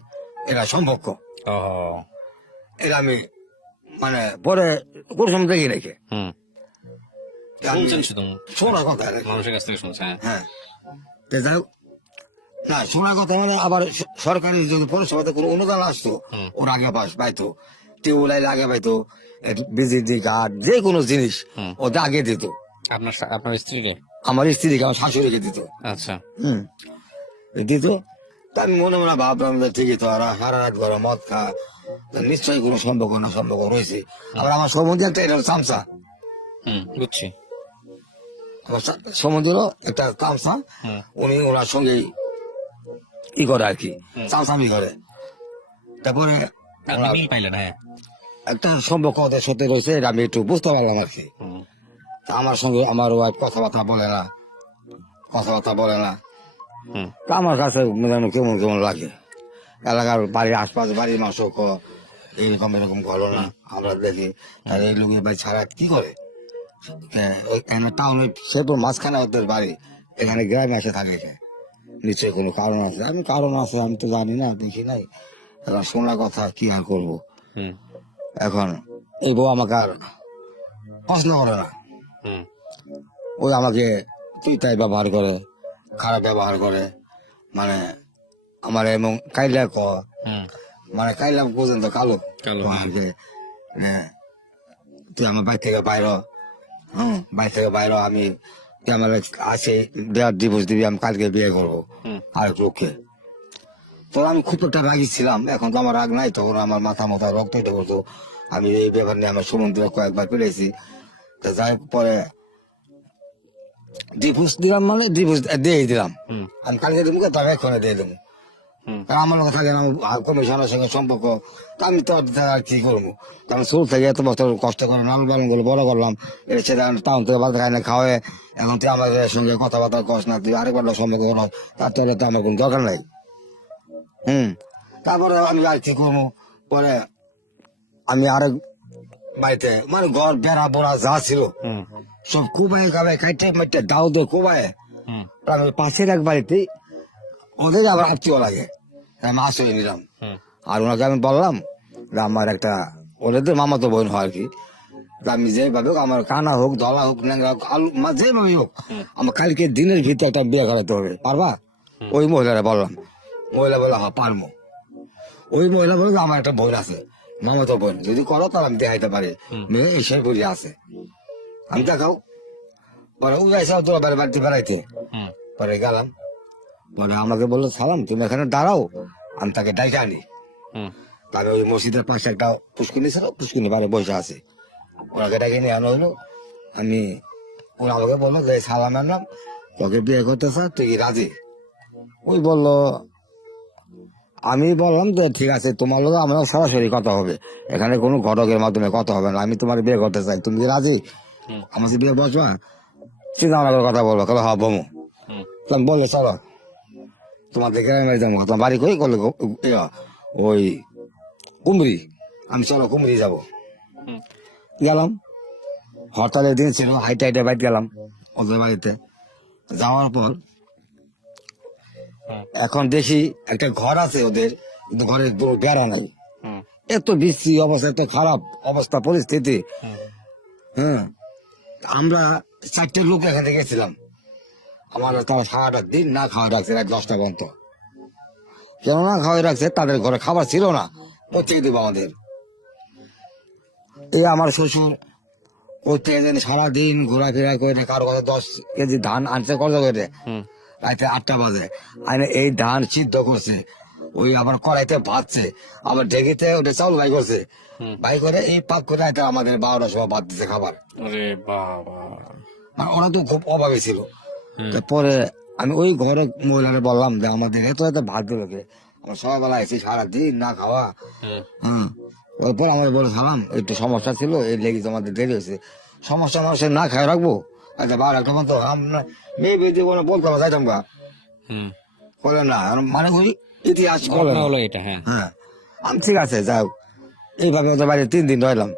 এরা সম্পর্ক ও এটা আমি মানে পরে কোন সময় দেখি রেখে হুম শুনছেন শুধু শোনার কথা আর কি। মানুষের কাছ থেকে শুনছেন হ্যাঁ তো যাই হোক, না শোনার কথা মানে আবার সরকারি যদি পৌরসভাতে কোনো অনুদান আসতো হুম। ওর আগে পাইতো টিউবওয়েল আগে পাইতো বিদ্যুৎ কার্ড যে কোনো জিনিস হুম। ওটা আগে দিত আপনার স্ত্রীকে আমার স্ত্রীকে আমার শাশুড়িকে দিত আচ্ছা হম দিত তা আমি মনে মনে ভাবলাম যে ঠিকই তো আর সারা রাত ঘরে মদ খা তা নিশ্চয়ই কোনো সম্পর্ক রয়েছে আবার আমার সম্বন্ধে একটা এটা চামচা হুম বুঝছি আমার সম্বন্ধেরও একটা চামচা হুম উনি ওনার সঙ্গে ই করে আর কি চামচামি করে তারপরে আপনি মিল পাইলেন হ্যাঁ একটা সম্পর্ক ওদের সাথে রয়েছে এটা আমি একটু বুঝতে পারলাম আর কি হুম তা আমার সঙ্গে আমার ওয়াইফ কথাবার্তা বলে না হুম তা আমার কাছে যেন কেমন কেমন লাগে এলাকার বাড়ির আশপাশ বাড়ির মানুষ এরকম ঘটনা আমরা দেখি আর এই লুঙ্গি ভাই ছাড়া কি করে এখানে টাউনে সেপুর মাঝখানে ওদের বাড়ি এখানে গ্রামে এসে থাকে নিশ্চয়ই কোনো কারণ আছে আমি তো জানি না দেখি নাই এখন শোনা কথা কি আর করবো হুম এখন এই বউ আমাকে আর পছন্দ করে না হুম ওই আমাকে তুই তাই ব্যবহার করে খারাপ ব্যবহার করে মানে আমার এমন কাইলা হুম মানে কাইলা পর্যন্ত কালো কালো, আমাকে তুই আমার বাড়ি থেকে বাইর আমি তুই আমার আছে দেওয়ার ডিভোর্স দিবি আমি কালকে বিয়ে করবো হুম আরেক লোককে তো আমি খুব একটা রাগি ছিলাম এখন তো আমার রাগ নাই তখন আমার মাথা রক্ত হইতে করতো আমি এই ব্যাপার নিয়ে আমার সমুদ্রে কয়েকবার পেরেছি তা যাই হোক পরে ডিভোর্স দিলাম মানে ডিভোর্স দিয়ে দিলাম হুম আমি কালকে দিব তাকে এক্ষণে দিয়ে দেবো হুম কারণ আমার লোক থাকে না কমিশনের সঙ্গে সম্পর্ক তা আমি তো আর কি করবো কারণ শুরু থেকে এত বছর কষ্ট করে লালন পালন করে বড় করলাম এসে টাউন থেকে বাদ খাই না খাওয়ায় এখন তুই আমাদের সঙ্গে কথাবার্তা কস না তুই আরেকবার সম্পর্ক করো তার তো আমার কোনো দরকার নাই তারপরে আমি আর কি করবো পরে আমি আরেক বাড়িতে মানে ঘর বেড়া বড়া যা ছিল হুম সব কুবাই কাবাই কাইটে মাইটে দাও দে কুবাই হুম আমি পাশের এক বাড়িতে ওদের আবার আত্মীয় লাগে আমি আশ্রয় নিলাম হুম আর ওনাকে আমি বললাম যে আমার একটা ওদের তো মামাতো বোন হয় আর কি তা আমি যেভাবে হোক আমার কানা হোক ধলা হোক ন্যাংরা হোক আলু যেভাবে হোক আমার কালকে দিনের ভিতরে একটা বিয়ে করাতে হবে পারবা ওই মহিলারা বললাম মহিলা বলে হ্যাঁ পারবো ওই মহিলা বলে আমার একটা বোন আছে মামাতো বোন যদি করো তাহলে আমি দেখাইতে পারি মেয়ে এসে বলি আছে আমি দেখাও পরে ওই এসে তোরা বাড়িতে বেড়াইতে হুম পরে গেলাম পরে আমাকে বললো সালাম তুমি এখানে দাঁড়াও আমি তাকে ডাইকে আনি হুম তাহলে ওই মসজিদের পাশে একটা পুষ্কুনি ছিল পুষ্কুনি বারে বসে আছে ওনাকে ডাকে নিয়ে আনা হলো আমি ওরা আমাকে বললো যে সালাম আনলাম তোকে বিয়ে করতে স্যার তুই কি রাজি ওই বললো আমি বললাম যে ঠিক আছে তোমার লোক আমরা সরাসরি কথা হবে এখানে কোনো ঘটকের মাধ্যমে কথা হবে না আমি তোমার বিয়ে করতে চাই তুমি কি রাজি হুম আমার সাথে বিয়ে বসবা চিন্তা ভাবনা করে কথা বলবো হ্যাঁ বমু হুম তুমি বললো চলো তোমাদের গ্রামে যাবো তোমার বাড়ি কই করলে ওই কুমড়ি আমি চলো কুমড়ি যাবো হুম গেলাম হরতালের দিন ছিল হাইটে হাইটে বাইট গেলাম ওদের বাড়িতে যাওয়ার পর হুম এখন দেখি একটা ঘর আছে ওদের কিন্তু ঘরের কোনো বেড়া নাই হুম এত বিশ্রী অবস্থা এত খারাপ অবস্থা পরিস্থিতি হুম হ্যাঁ আমরা 4টে লোক এখান থেকে গেছিলাম আমার তারা সারাটা দিন না খাওয়া রাখছে রাত 10টা পর্যন্ত কেন না খাওয়াই রাখছে তাদের ঘরে খাবার ছিল না প্রত্যেক দিব আমাদের এই আমার শ্বশুর প্রত্যেক দিন সারাদিন ঘোরাফেরা করে কারো কাছে 10 কেজি ধান আনছে কত করে হুম রাতে 8টা বাজে আইনে এই ধান সিদ্ধ করছে ওই আবার কড়াইতে ভাজছে আবার ঢেকিতে ওটা চাউল ভাই করছে হুম ভাই করে এই পাক করে রাতে আমাদের 12টার সময় ভাত দিচ্ছে খাবার আরে বাবা মানে ওরা তো খুব অভাবে ছিল পরে আমি ওই ঘরে মহিলারে বললাম যে আমাদের এত এত ভাত দিল কে, আমরা সকালবেলা এসে সারাদিন না খাওয়া। হ্যাঁ, ওরপর আমাদের বলে সালাম একটু সমস্যা ছিল, এই লেগে তোমাদের দেরি হয়েছে, সমস্যা মানুষের না খাই রাখবো। আচ্ছা 12 মতো আমরা মেয়ে বেঁধে বলে বলতে হবে যাইতাম গা, বলে না মানে ওই ইতিহাস বলে না। হলো এটা। হ্যাঁ, হ্যাঁ, আমি ঠিক আছে যাও, এইভাবে ওদের বাড়ি 3 দিন রইলাম।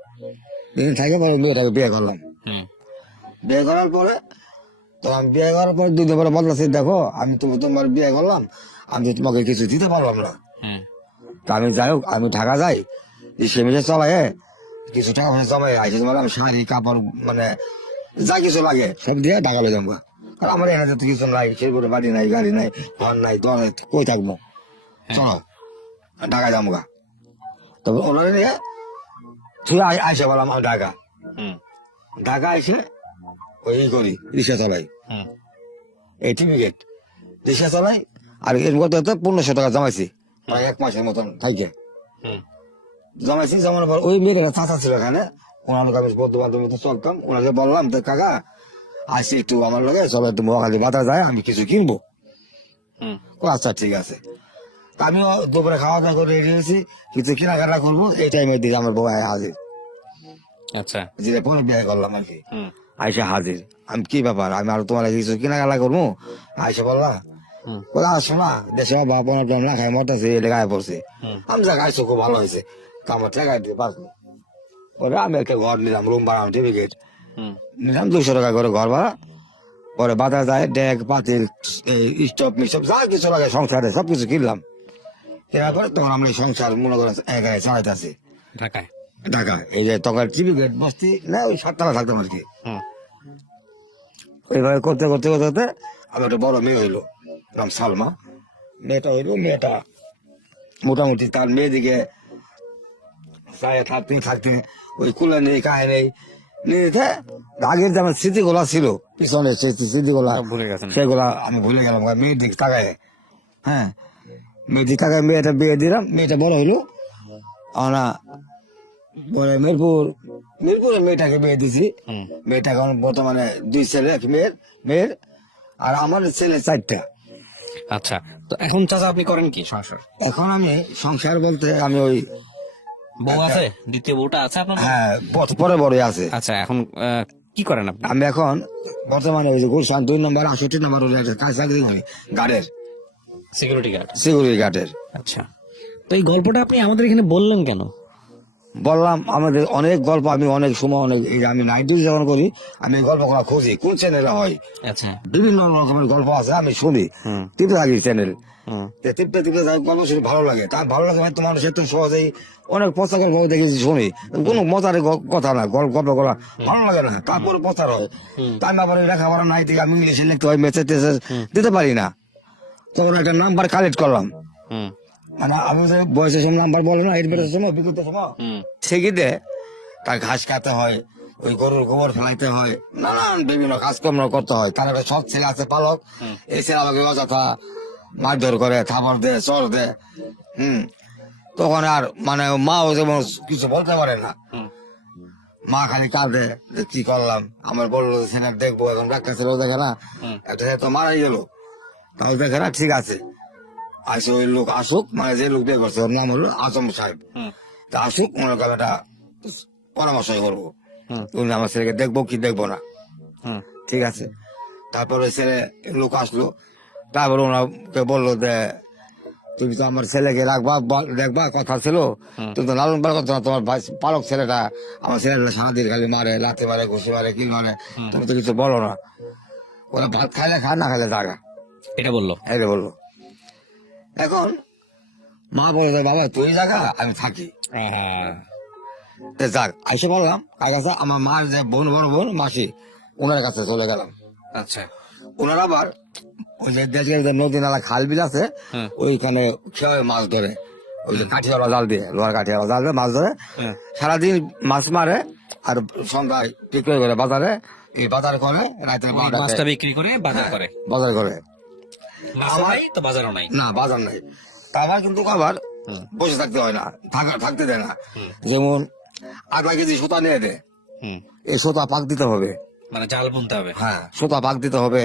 3 দিন থাকে পরে মেয়েটাকে বিয়ে করলাম। বিয়ে করার পরে তো আমি বিয়ে করার পরে 2 দিন পরে বদলাছি, দেখো আমি তো তোমার বিয়ে করলাম, আমি তো তোমাকে কিছু দিতে পারলাম না। তা আমি যাই হোক, আমি ঢাকা যাই, সেমিজে চলাই কিছু টাকা পয়সা জমাই আসে, তোমার আমি শাড়ি কাপড় মানে যা কিছু লাগে সব দিয়ে ঢাকা লই যাবো। আর আমার এখানে তো কিছু নাই, সেরকম বাড়ি নাই, গাড়ি নাই, ঘর নাই, দর নাই, কই থাকবো, চলো ঢাকায় যাবো গা। তবে ওনারা নিয়ে তুই আইসে বললাম আমি ঢাকা। ঢাকা এসে ওই করি, রিক্সা চালাই, এই টিভিগেট রিক্সা চালাই। আর এর মধ্যে 1500 টাকা জমাইছি, প্রায় 1 মাসের মতন থাইকে জমাইছি। জমানোর পর ওই মেয়ের চাচা ছিল এখানে, ওনার লোক আমি বন্ধু বান্ধব মতো চলতাম, ওনাকে বললাম তো কাকা আসি একটু আমার লোকে সবাই একটু মহাখালী বাজার যায়, আমি কিছু কিনবো। আচ্ছা ঠিক আছে। তা আমিও দুপুরে খাওয়া দাওয়া করে রেডি হয়েছি, কিছু কেনাকাটা করবো, এই টাইমে দিকে আমার বউ হাজির। আচ্ছা, যেটা পরে বিয়ে করলাম আর কি, আইসা হাজির। আমি কি ব্যাপার, আমি আর তোমার কিছু কেনাকাটা করবো? আইসা বললাম বলে আসো না, দেশে বাবা না খাই মরতেছে, এটা গায়ে পড়ছে। আমি যা গাইছো খুব ভালো হয়েছে, তা আমার টাকা দিয়ে পারবো। পরে আমি একটা ঘর নিলাম, রুম ভাড়া টিভিগেট নিলাম 200 টাকা করে ঘর ভাড়া। পরে বাজার যায়, ডেক পাতিল স্টোভ মিস্টোভ যা কিছু লাগে সংসারে সবকিছু কিনলাম। কেনার পরে তখন আমরা এই সংসার মনে করেন একাই চালাইতেছি ঢাকায়। ঢাকা। এই যে তখন টিভিগেট বস্তি না, ওই 7 তলা থাকতাম আর কি। এইভাবে করতে করতে করতে করতে আমার একটা বড় মেয়ে হইলো, নাম সালমা। মেয়েটা হইলো, মেয়েটা মোটামুটি তার মেয়েদিকে থাকতে থাকতে ওই কুলে নেই কাহে নেই নিতে, আগের যে আমার স্মৃতিগুলা ছিল পিছনে, সেই স্মৃতিগুলা ভুলে গেছেন? সেগুলা আমি ভুলে গেলাম। মেয়ের দিকে তাকায়, হ্যাঁ মেয়ের দিকে তাকায় মেয়েটা বিয়ে দিলাম। মেয়েটা বড় হইলো, আমরা পরে মিরপুরে মেয়েটাকে বিয়ে দিছি। মেয়েটা এখন বর্তমানে 2 ছেলে, এক মেয়ের আর আমার ছেলে 4টা। আচ্ছা, তো এখন চাচা আপনি করেন কি সংসার? এখন আমি সংসার বলতে আমি ওই বউ আছে, দ্বিতীয় বউটা আছে আপনার? হ্যাঁ পরে বড় আছে। আচ্ছা, এখন কি করেন আপনি? আমি এখন বর্তমানে ওই যে গুলশান 2 নম্বর 68 নম্বর ওই একটা কাজ চাকরি করি, গার্ডের, সিকিউরিটি গার্ড। সিকিউরিটি গার্ডের। আচ্ছা, তো এই গল্পটা আপনি আমাদের এখানে বললেন কেন? বললাম আমাদের অনেক গল্প, আমি অনেক সময় অনেক এই যে আমি নাইট ডিউটি যখন করি, আমি এই গল্পগুলো খুঁজি কোন চ্যানেলে হয়। আচ্ছা, বিভিন্ন রকমের গল্প আছে, আমি শুনি, টিপতে থাকি চ্যানেল, টিপতে টিপতে গল্প শুনি, ভালো লাগে। তার ভালো লাগে মানে তোমার সে তো সহজেই অনেক পচা গল্প দেখেছি, শুনি, কোনো মজার কথা না, গল্প করা ভালো লাগে না, তারপরে প্রচার হয়। তাই আমি আবার লেখাপড়া নাই দিকে আমি ইংলিশে লিখতে হয়, মেসেজ টেসেজ দিতে পারি না। তখন একটা নাম্বার কালেক্ট করলাম, মানে আমি যে বয়সের সময় নাম্বার বলে না, এডমিটের সময় বিদ্যুতের সময় সেগিতে তার ঘাস খাতে হয়, ওই গরুর গোবর ফেলাইতে হয়, নানান বিভিন্ন কাজকর্ম করতে হয়। তার একটা সব ছেলে আছে পালক, এই ছেলে আমাকে অযথা মারধর করে, থাপড় দেয়, চর দেয়। তখন আর মানে মাও যেমন কিছু বলতে পারে না, মা খালি কাঁদে যে কি করলাম। আমার বললো ছেলে দেখবো, এখন ডাক্তার ছেলেও দেখে না, একটা ছেলে তো মারাই গেল, তাও দেখে না, ঠিক আছে আসে ওই লোক আসুক, মানে যে লোক বিয়ে করছে ওর নাম হলো আজম সাহেব, তা আসুক, ওনার কাছে একটা পরামর্শ করবো, উনি আমার ছেলেকে দেখবো কি দেখবো না। ঠিক আছে, তারপরে ছেলে লোক আসলো, তারপরে ওনাকে বললো যে তুমি তো আমার ছেলেকে রাখবা, দেখবা, কথা ছিল, তুমি তো লালন পালন করছো না, তোমার পালক ছেলেটা আমার ছেলেটা সারাদিন খালি মারে, লাথি মারে, ঘুষি মারে, কি মারে, তুমি তো কিছু বলো না। ওরা ভাত খাইলে খা, না খাইলে জাগা, এটা বললো? এটা বললো। এখন মা বলে বাবা তুই জাগা, আমি থাকি, যাক আইসে বললাম কার কাছে, আমার মার যে বোন, বড় বোন মাসি, ওনার কাছে চলে গেলাম। আচ্ছা, ওনার আবার ওই যে দেশের যে নদী নালা খাল বিল আছে, ওইখানে খেয়ে মাছ ধরে, ওই যে কাঠিওয়ালা জাল দিয়ে, লোহার কাঠিওয়ালা জাল দিয়ে মাছ ধরে, সারাদিন মাছ মারে, আর সন্ধ্যায় বিক্রি করে বাজারে, এই বাজার করে রাতের মাছটা বিক্রি করে বাজার করে, বাজার করে। আমার তো বাজারও নাই, না বাজার নাই, তা আমার কিন্তু আবার বসে থাকতে হয় না, থাকতে দেয় না। যেমন 1/2 কেজি সুতা নিয়ে দেয়, এই সুতা পাক দিতে হবে, মানে জাল বুনতে হবে। হ্যাঁ সুতা পাক দিতে হবে।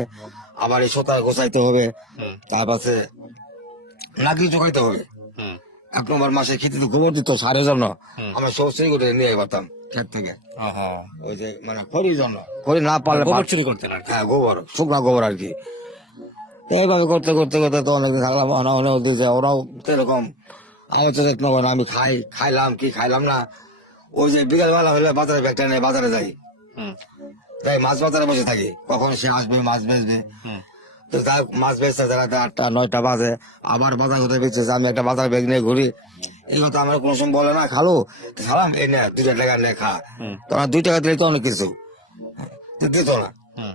আবার এই সোতা গোছাইতে হবে, হুম, তারপরে নাকি জোগাইতে হবে। হুম, 1 নম্বর মাসে খেতে গোবর দিত সারের জন্য, হুম। আমরা সব সেই করে নিয়ে পারতাম ক্ষেত থেকে। আহা। ওই যে মানে খড়ির জন্য, খড়ি না পারলে গোবর চুরি করতেন আর কি। হ্যাঁ গোবর, শুকনা গোবর আর কি। তো এইভাবে করতে করতে করতে তো অনেকদিন থাকলাম, অনেক দিয়েছে ওরাও তো এরকম। আমি তো যত্ন করে আমি খাইলাম কি খাইলাম না। ওই যে বিকাল বেলা হলে বাজারে ব্যাগটা নিয়ে বাজারে যাই, হুম, তাই মাছ বাজারে বসে থাকি, কখন সে আসবে মাছ বেচবে। হুম, তো যাই হোক, মাছ বেচতে রাতে 8টা 9টা বাজে, আবার বাজার কোথায় বেচতেছে, আমি একটা বাজার ব্যাগ নিয়ে ঘুরি। এই কথা আমার কোনো সময় বলে না, খালো খালাম এই নে 2 টাকা নে খা। হুম, তোমার 2 টাকা দিলে তো অনেক কিছু, তো দিত না হুম,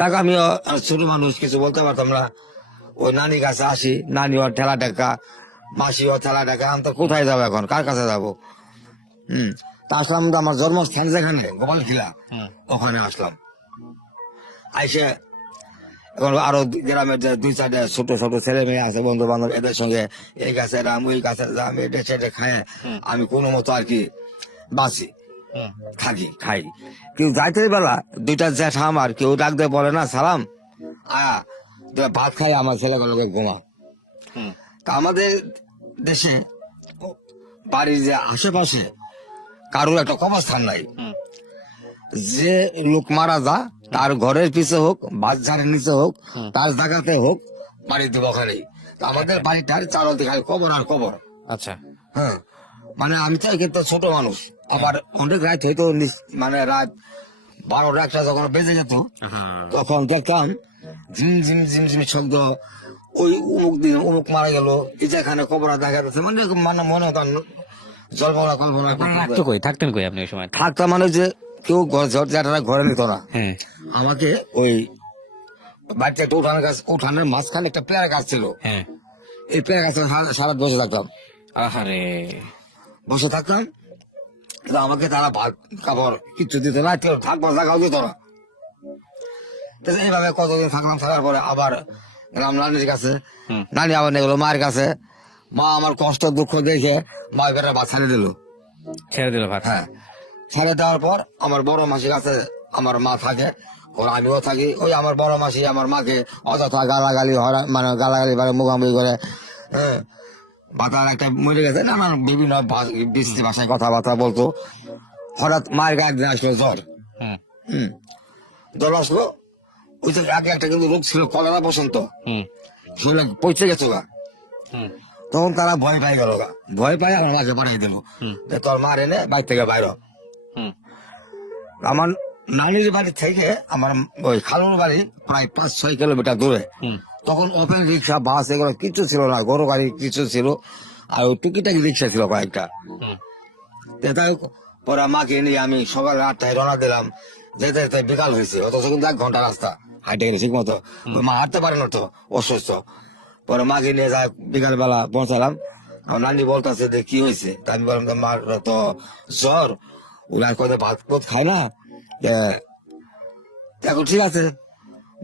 টাকা। আমি ছোট মানুষ, কিছু বলতে পারতাম না। ওই নানি কাছে আসি, নানি ওর ঠেলা টাকা, মাসি ওর ঠেলা টাকা। আমি তো কোথায় যাবো এখন, কার কাছে যাবো? তা আসলাম তো আমার জন্মস্থান যেখানে গোপালখিলা, হুম, ওখানে আসলাম। আইসে এখন আরো গ্রামের যে 2-4টা ছোট ছোট ছেলে মেয়ে আছে, বন্ধু বান্ধব, এদের সঙ্গে এই গাছে রাম ওই গাছে রাম, এটা সেটা খায় আমি কোনো মতো আর কি বাঁচি, হুম, থাকি, খাই। কেউ যাইতে বেলা 2টা জ্যাঠা আমার কেউ ডাক দিয়ে বলে না সালাম আয়া, তোরা ভাত খাই, আমার ছেলেগুলোকে ঘুমা। হুম, তা আমাদের দেশে বাড়ির যে আশেপাশে কারোর একটা কবরস্থান নাই। হুম, যে লোক মারা যা, তার ঘরের পিছে হোক, বাচ্চারের নিচে হোক, হুম। তার জায়গাতে হোক, বাড়ি দিব ওখানেই। তা আমাদের বাড়িটার চারদিকে খালি কবর আর কবর। আচ্ছা। হ্যাঁ, মানে আমি তো কিন্তু ছোট মানুষ, আবার অনেক রাত হইতো, মানে রাত 12টা 1টা যখন বেজে যেত, আহা। তখন দেখতাম ঝিম ঝিম ঝিম ঝিম শব্দ। ওই অমুক দিন অমুক মারা গেল, এই যেখানে কবর দেখা যাচ্ছে, মানে মানে মনে হতো জল্পনা কল্পনা আপনারা করতে। রাখতো কই, থাকতেন কই আপনি ওই সময়? থাকতাম মানে যে কেউ জ্যাঠারা ঘরে নিত না, হ্যাঁ, আমাকে ওই বাড়িতে একটা উঠানের মাঝখানে একটা পেয়ারা গাছ ছিল, হ্যাঁ। এই পেয়ারা গাছে সারা বসে থাকতাম, আহারে। বসে থাকতাম। তো আমাকে তারা ভাত কাপড় কিচ্ছু দিত না, কেউ থাকবার জায়গাও দিত না। তো এইভাবে কতদিন থাকলাম, থাকার পরে আবার গেলাম নানির কাছে। হুম। নানি আবার নিয়ে গেলো মায়ের কাছে। মা আমার কষ্ট দুঃখ দেখে মা বেটা ভাত ছাড়িয়ে দিল। ছেড়ে দিল ভাত। হ্যাঁ, ছেড়ে দেওয়ার পর আমার বড় মাসির কাছে আমার মা থাকে, ওর আমিও থাকি। ওই আমার বড় মাসি আমার মাকে অযথা গালাগালি মানে গালাগালি মুখামুখি করে। হ্যাঁ, বাতার একটা মরে গেছে, নানান বিভিন্ন বৃষ্টি ভাষায় কথাবার্তা বলতো। হঠাৎ মায়ের গায়ে একদিন আসলো জ্বর। হুম, জ্বর আসলো, ওই যে আগে একটা কিন্তু রোগ ছিল কলেরা বসন্ত, হুম, শরীরে পৌঁছে গেছো গা। হুম, তখন তারা ভয় পাই গেল গা, ভয় পাই আমার মাকে পাঠিয়ে দিল হুম, যে তোর মার এনে বাইর থেকে বাইর হ। হুম, আমার নানির বাড়ি থেকে আমার ওই খালুর বাড়ি প্রায় 5-6 কিলোমিটার দূরে। হুম, তখন ওপেন রিক্সা বাস এগুলো কিছু ছিল না, গরু গাড়ি কিছু ছিল, আর ওই টুকিটাকি রিক্সা ছিল কয়েকটা। হুম, তাই পরে মাকে নিয়ে আমি সকাল 8টায় রওনা দিলাম, যেতে যেতে বিকাল হয়েছে, অথচ কিন্তু 1 ঘন্টা রাস্তা হাইটে গেলে ঠিক মতো। ওই মা হাঁটতে পারে না তো, অসুস্থ। পরে মাকে নিয়ে যায়, বিকাল বেলা পৌঁছালাম। আমার নানি বলতেছে যে কি হয়েছে, তা আমি বললাম মার তো জ্বর, ওরা কত ভাত ভাত খায় না। যে, এখন ঠিক আছে,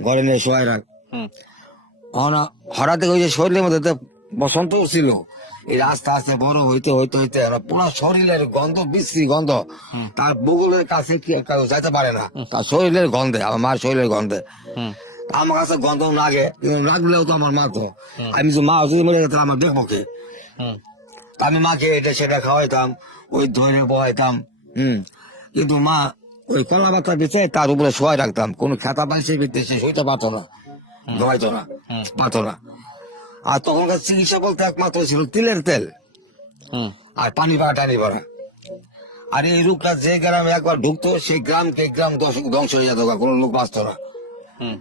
ঘরে নিয়ে শোয়াই রাখ। হুম, হঠাৎ ওই যে শরীরের মধ্যে তো বসন্ত ছিল, এই আস্তে আস্তে বড় হইতে হইতে হইতে পুরো শরীরের গন্ধ, বিশ্রী গন্ধ। তার বগুলের কাছে কি কেউ যাইতে পারে না, তার শরীরের গন্ধে, আমার মার শরীরের গন্ধে। হুম, আমার কাছে গন্ধ লাগে, কিন্তু লাগলেও তো আমার মা তো, আমি যে মা যদি মরে যেতাম আমার দেখবো কে। হুম, তা আমি মাকে এটা সেটা খাওয়াইতাম, ওই ধরে বহাইতাম। কিন্তু মা ওই কলা পাতা দিতে তার উপরে শোয়াই রাখতাম, কোনো খেতা পাইছে বিতে সে সইতে পারতো না, ঘুমাইতো না, পারতো না। আর তখনকার চিকিৎসা বলতে একমাত্র ছিল তিলের তেল হুম, আর পানি ভরা টানি ভরা। আর এই রোগটা যে গ্রামে একবার ঢুকতো, সেই গ্রামকে গ্রাম ধ্বংস হয়ে যেত, কোনো লোক বাঁচতো না। হুম,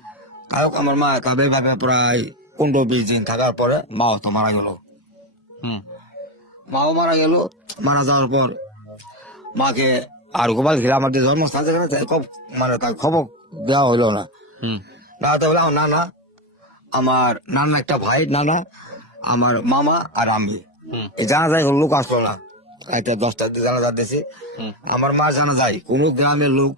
তাই আমার মা তাদের ভাবে প্রায় 15-20 দিন থাকার পরে মাও তো মারা গেল। হুম, মাও মারা গেল। মারা যাওয়ার পর মাকে আর গোপাল ঘিরে আমাদের জন্মস্থান যেখানে মানে তার খবর দেওয়া হইলো না। হুম, দাঁড়াতে বলে আমার নানা, আমার নানা একটা ভাই, নানা আমার মামা আর আমি। হুম, এই জানা যায় লোক আসলো না, একটা 10টা জানাজা দিয়েছি। হুম, আমার মা জানা যায় কোনো গ্রামের লোক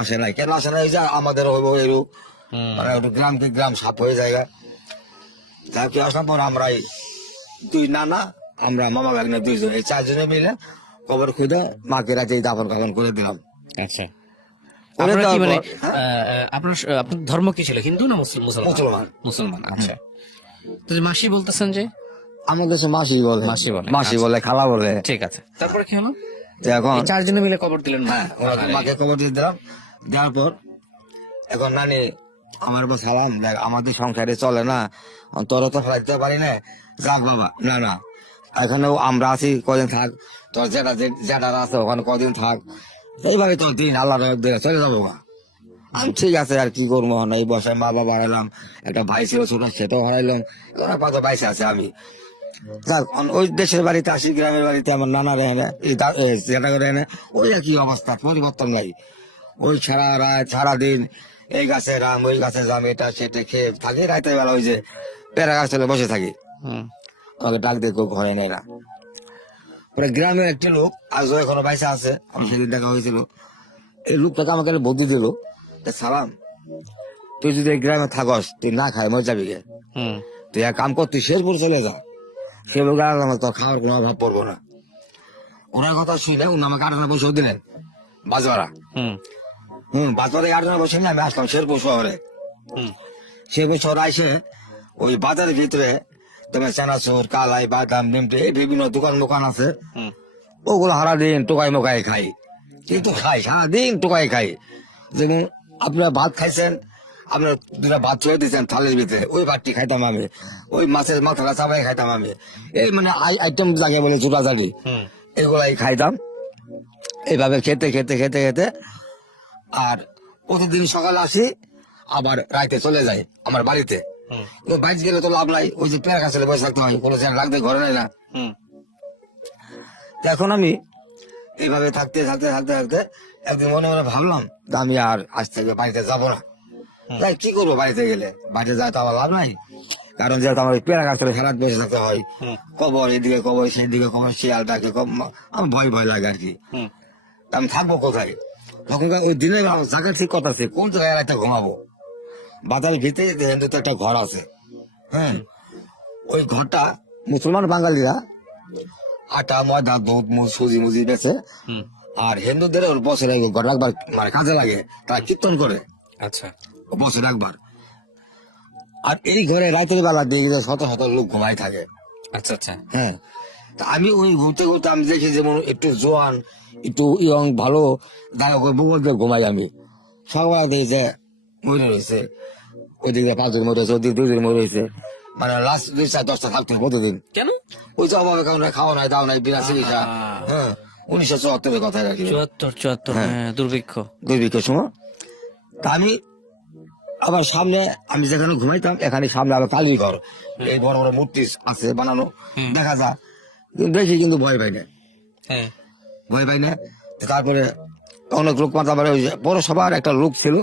আসে নাই, কেন আসে না, এই যে আমাদের হইব এই লোক, হুম, মানে একটু গ্রামকে গ্রাম সাপ হয়ে যায়। যাই হোক, আসলাম পর আমরা এই 2 নানা, আমরা মামা ভাগ্নে 2 জন, এই 4 জনে মিলে কবর খুঁজে মাকে রাতে দাফন কাফন করে দিলাম। আচ্ছা। ওরে আপনারা কি দেওয়ার মানে পর, হ্যাঁ, আপনার আপনার ধর্ম কি ছিল, হিন্দু না মুসলমান? মুসলমান। মুসলমান, আচ্ছা। তো যে মাসি বলতেছেন যে, আমাদের দেশে মাসি বলে, মাসি বলে, মাসি আচ্ছা। বলে, খালা বলে। ঠিক আছে, তারপরে কি হলো? তো এখন এই চারজনে মিলে কবর দিলেন? হ্যাঁ, ওরা মাকে খবর দিয়ে দিলাম। দেওয়ার পর এখন নানি আমার উপর সালাম, দেখ আমাদের সংসারে চলে না, তোর তো ফেলাইতে পারি না, যাক বাবা, না না এখানেও আমরা আছি, কদিন থাক, তোর যেটা আছে ওখানে কদিন থাক, এইভাবে তোর দিন আল্লাহ দিয়ে চলে যাবো মা। আমি ঠিক আছে, আর কি করবো, না এই বসায় মা বাবা হারাইলাম, একটা ভাই ছিল ছোট, সেটাও হারাইলাম, ওরা কত বাইসে আছে আমি। যাক, ওই দেশের বাড়িতে আসি, গ্রামের বাড়িতে আমার নানা রে না, যেটা করে না, ওই একই অবস্থা, পরিবর্তন নাই। ওই সারা রাত সারাদিন এই গাছে রাম, ওই গাছে জাম, এটা সেটা খেয়ে থাকি, রাতের বেলা ওই যে পেয়ারা গাছ তলে বসে থাকি। হুম, আমাকে ডাক দিয়ে কেউ ঘরে নেয় না। পরে গ্রামের একটি লোক আজও এখনো বাইসা আছে, আমি সেদিন দেখা হয়েছিল, এই লোকটাকে আমাকে একটা বুদ্ধি দিল, সালাম তুই যদি এই গ্রামে থাকস, তুই না খাই মরে যাবি গে, হুম, তুই এক কাম কর, তুই শেরপুর চলে যা, সেগুলো তোর খাওয়ার কোনো অভাব পড়বো না। ওনার কথা শুনে উনি আমাকে 8 আনা বসে দিলেন বাজবাড়া। হুম, বাজবাড়ে 8 আনা বসে নিয়ে আমি আসলাম শেরপুর শহরে। হুম, শেরপুর শহরে এসে ওই বাজারের ভিতরে তোমার চানাচুর, কালাই, বাদাম, নিমটে, এই বিভিন্ন দোকান আছে, হুম, ওগুলো সারাদিন টোকাই মোকাই খাই, কিন্তু খাই সারাদিন টোকাই খাই। যেমন আপনারা ভাত খাইছেন, আপনার দুটা ভাত ছুঁয়ে দিয়েছেন থালের ভিতরে, ওই ভাতটি খাইতাম আমি, ওই মাছের মাথাটা চাপাই খাইতাম আমি, এই মানে আইটেম যাকে বলে চুটাচাটি, হুম, এগুলাই খাইতাম। এইভাবে খেতে খেতে খেতে খেতে আর প্রতিদিন সকালে আসি, আবার রাইতে চলে যাই আমার বাড়িতে। হুম, তো বাইরে গেলে তো লাভ নাই, ওই যে পেয়ারা গাছে বসে থাকতে হয়, কোনো চেয়ার লাগতে ঘরে নাই না। হুম, তো এখন আমি এইভাবে থাকতে থাকতে থাকতে থাকতে একদিন মনে মনে ভাবলাম যে আমি আর আজ থেকে বাড়িতে যাবো না। তাই কি করবো বাড়িতে গেলে, বাড়িতে যায় তো আমার লাভ নাই, কারণ যেহেতু আমার ওই পেয়ারা গাছ তলে সারা রাত বসে থাকতে হয়, হুম, কবর এদিকে কবর সেদিকে কবর, শিয়াল ডাকে, আমার ভয় ভয় লাগে আর কি। হুম, তা আমি থাকবো কোথায়? তখনকার ওই দিনের জায়গা ঠিক কথা আছে, কোন জায়গায় একটা ঘুমাবো। বাজারের ভিতরে হিন্দুতে একটা ঘর আছে, হ্যাঁ, ওই ঘরটা মুসলমান বাঙালিরা আটা, ময়দা, দুধ, সুজি মুজি বেছে, হুম, আর হিন্দুদের ওর বছরে ঘর একবার মানে কাজে লাগে, তারা কীর্তন করে আচ্ছা, বছরে একবার। আর এই ঘরে রাতের বেলা দেখি যে শত শত লোক ঘুমাই থাকে। আচ্ছা, আচ্ছা, হ্যাঁ, তা আমি ওই ঘুরতে ঘুরতে আমি দেখি যেমন একটু জোয়ান, একটু ইয়ং ভালো যারা বগল দিয়ে ঘুমাই আমি, সকালবেলা দেখি যে মরে রয়েছে, ওইদিকে 5 জন মরে রয়েছে, ওইদিকে 2 জন মরে রয়েছে, মানে লাস্ট 2, 4, 10টা থাকতো প্রতিদিন। কেন? ওই যে অভাবে কারণে খাওয়া নাই দাওয়া নাই, বিনা চিকিৎসা। হ্যাঁ, 1974 কথা আর কি, 74, হ্যাঁ, দুর্ভিক্ষ। দুর্ভিক্ষের সময়। তা আমি আবার সামনে, আমি যেখানে ঘুমাইতাম এখানে সামনে আবার কালী ঘর, এই বড় বড় মূর্তি আছে বানানো, দেখা যায়, কিন্তু দেখি কিন্তু ভয় পাই না, হ্যাঁ, ভয় পাই না। তারপরে অনেক লোক, তারপরে ওই যে পৌরসভার একটা লোক ছিল,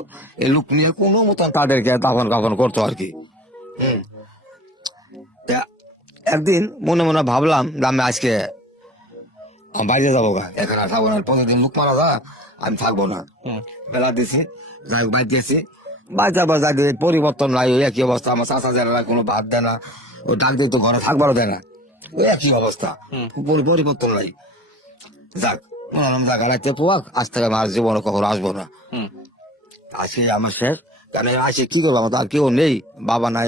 এই লোক নিয়ে কোনো মতন তাদেরকে দাফন কাফন করতো আর কি। হম, তা একদিন মনে মনে ভাবলাম যে আমি আজকে বাইরে যাবো গা, এখানে আর থাকবো না, প্রতিদিন লোক মারা যা, আমি থাকবো না। হুম, বেলা দিছি, যাই হোক বাইর দিয়েছি, বাচ্চার পর যাই দিয়ে পরিবর্তন নাই, ওই একই অবস্থা। আমার চাষা দেয় না, কোনো ভাত দেয় না, ওই ডাক দিয়ে তো ঘরে থাকবারও দেয় না, ওই একই অবস্থা, পরিবর্তন নাই। যাক, বললাম যাক আড়াইতে পোয়াক, আজ থেকে আমার জীবনে কখনো আসবো না, হুম। আসি আমার শেষ। কারণ আসে কি করবো, আমার তো আর কেউ নেই, বাবা নাই।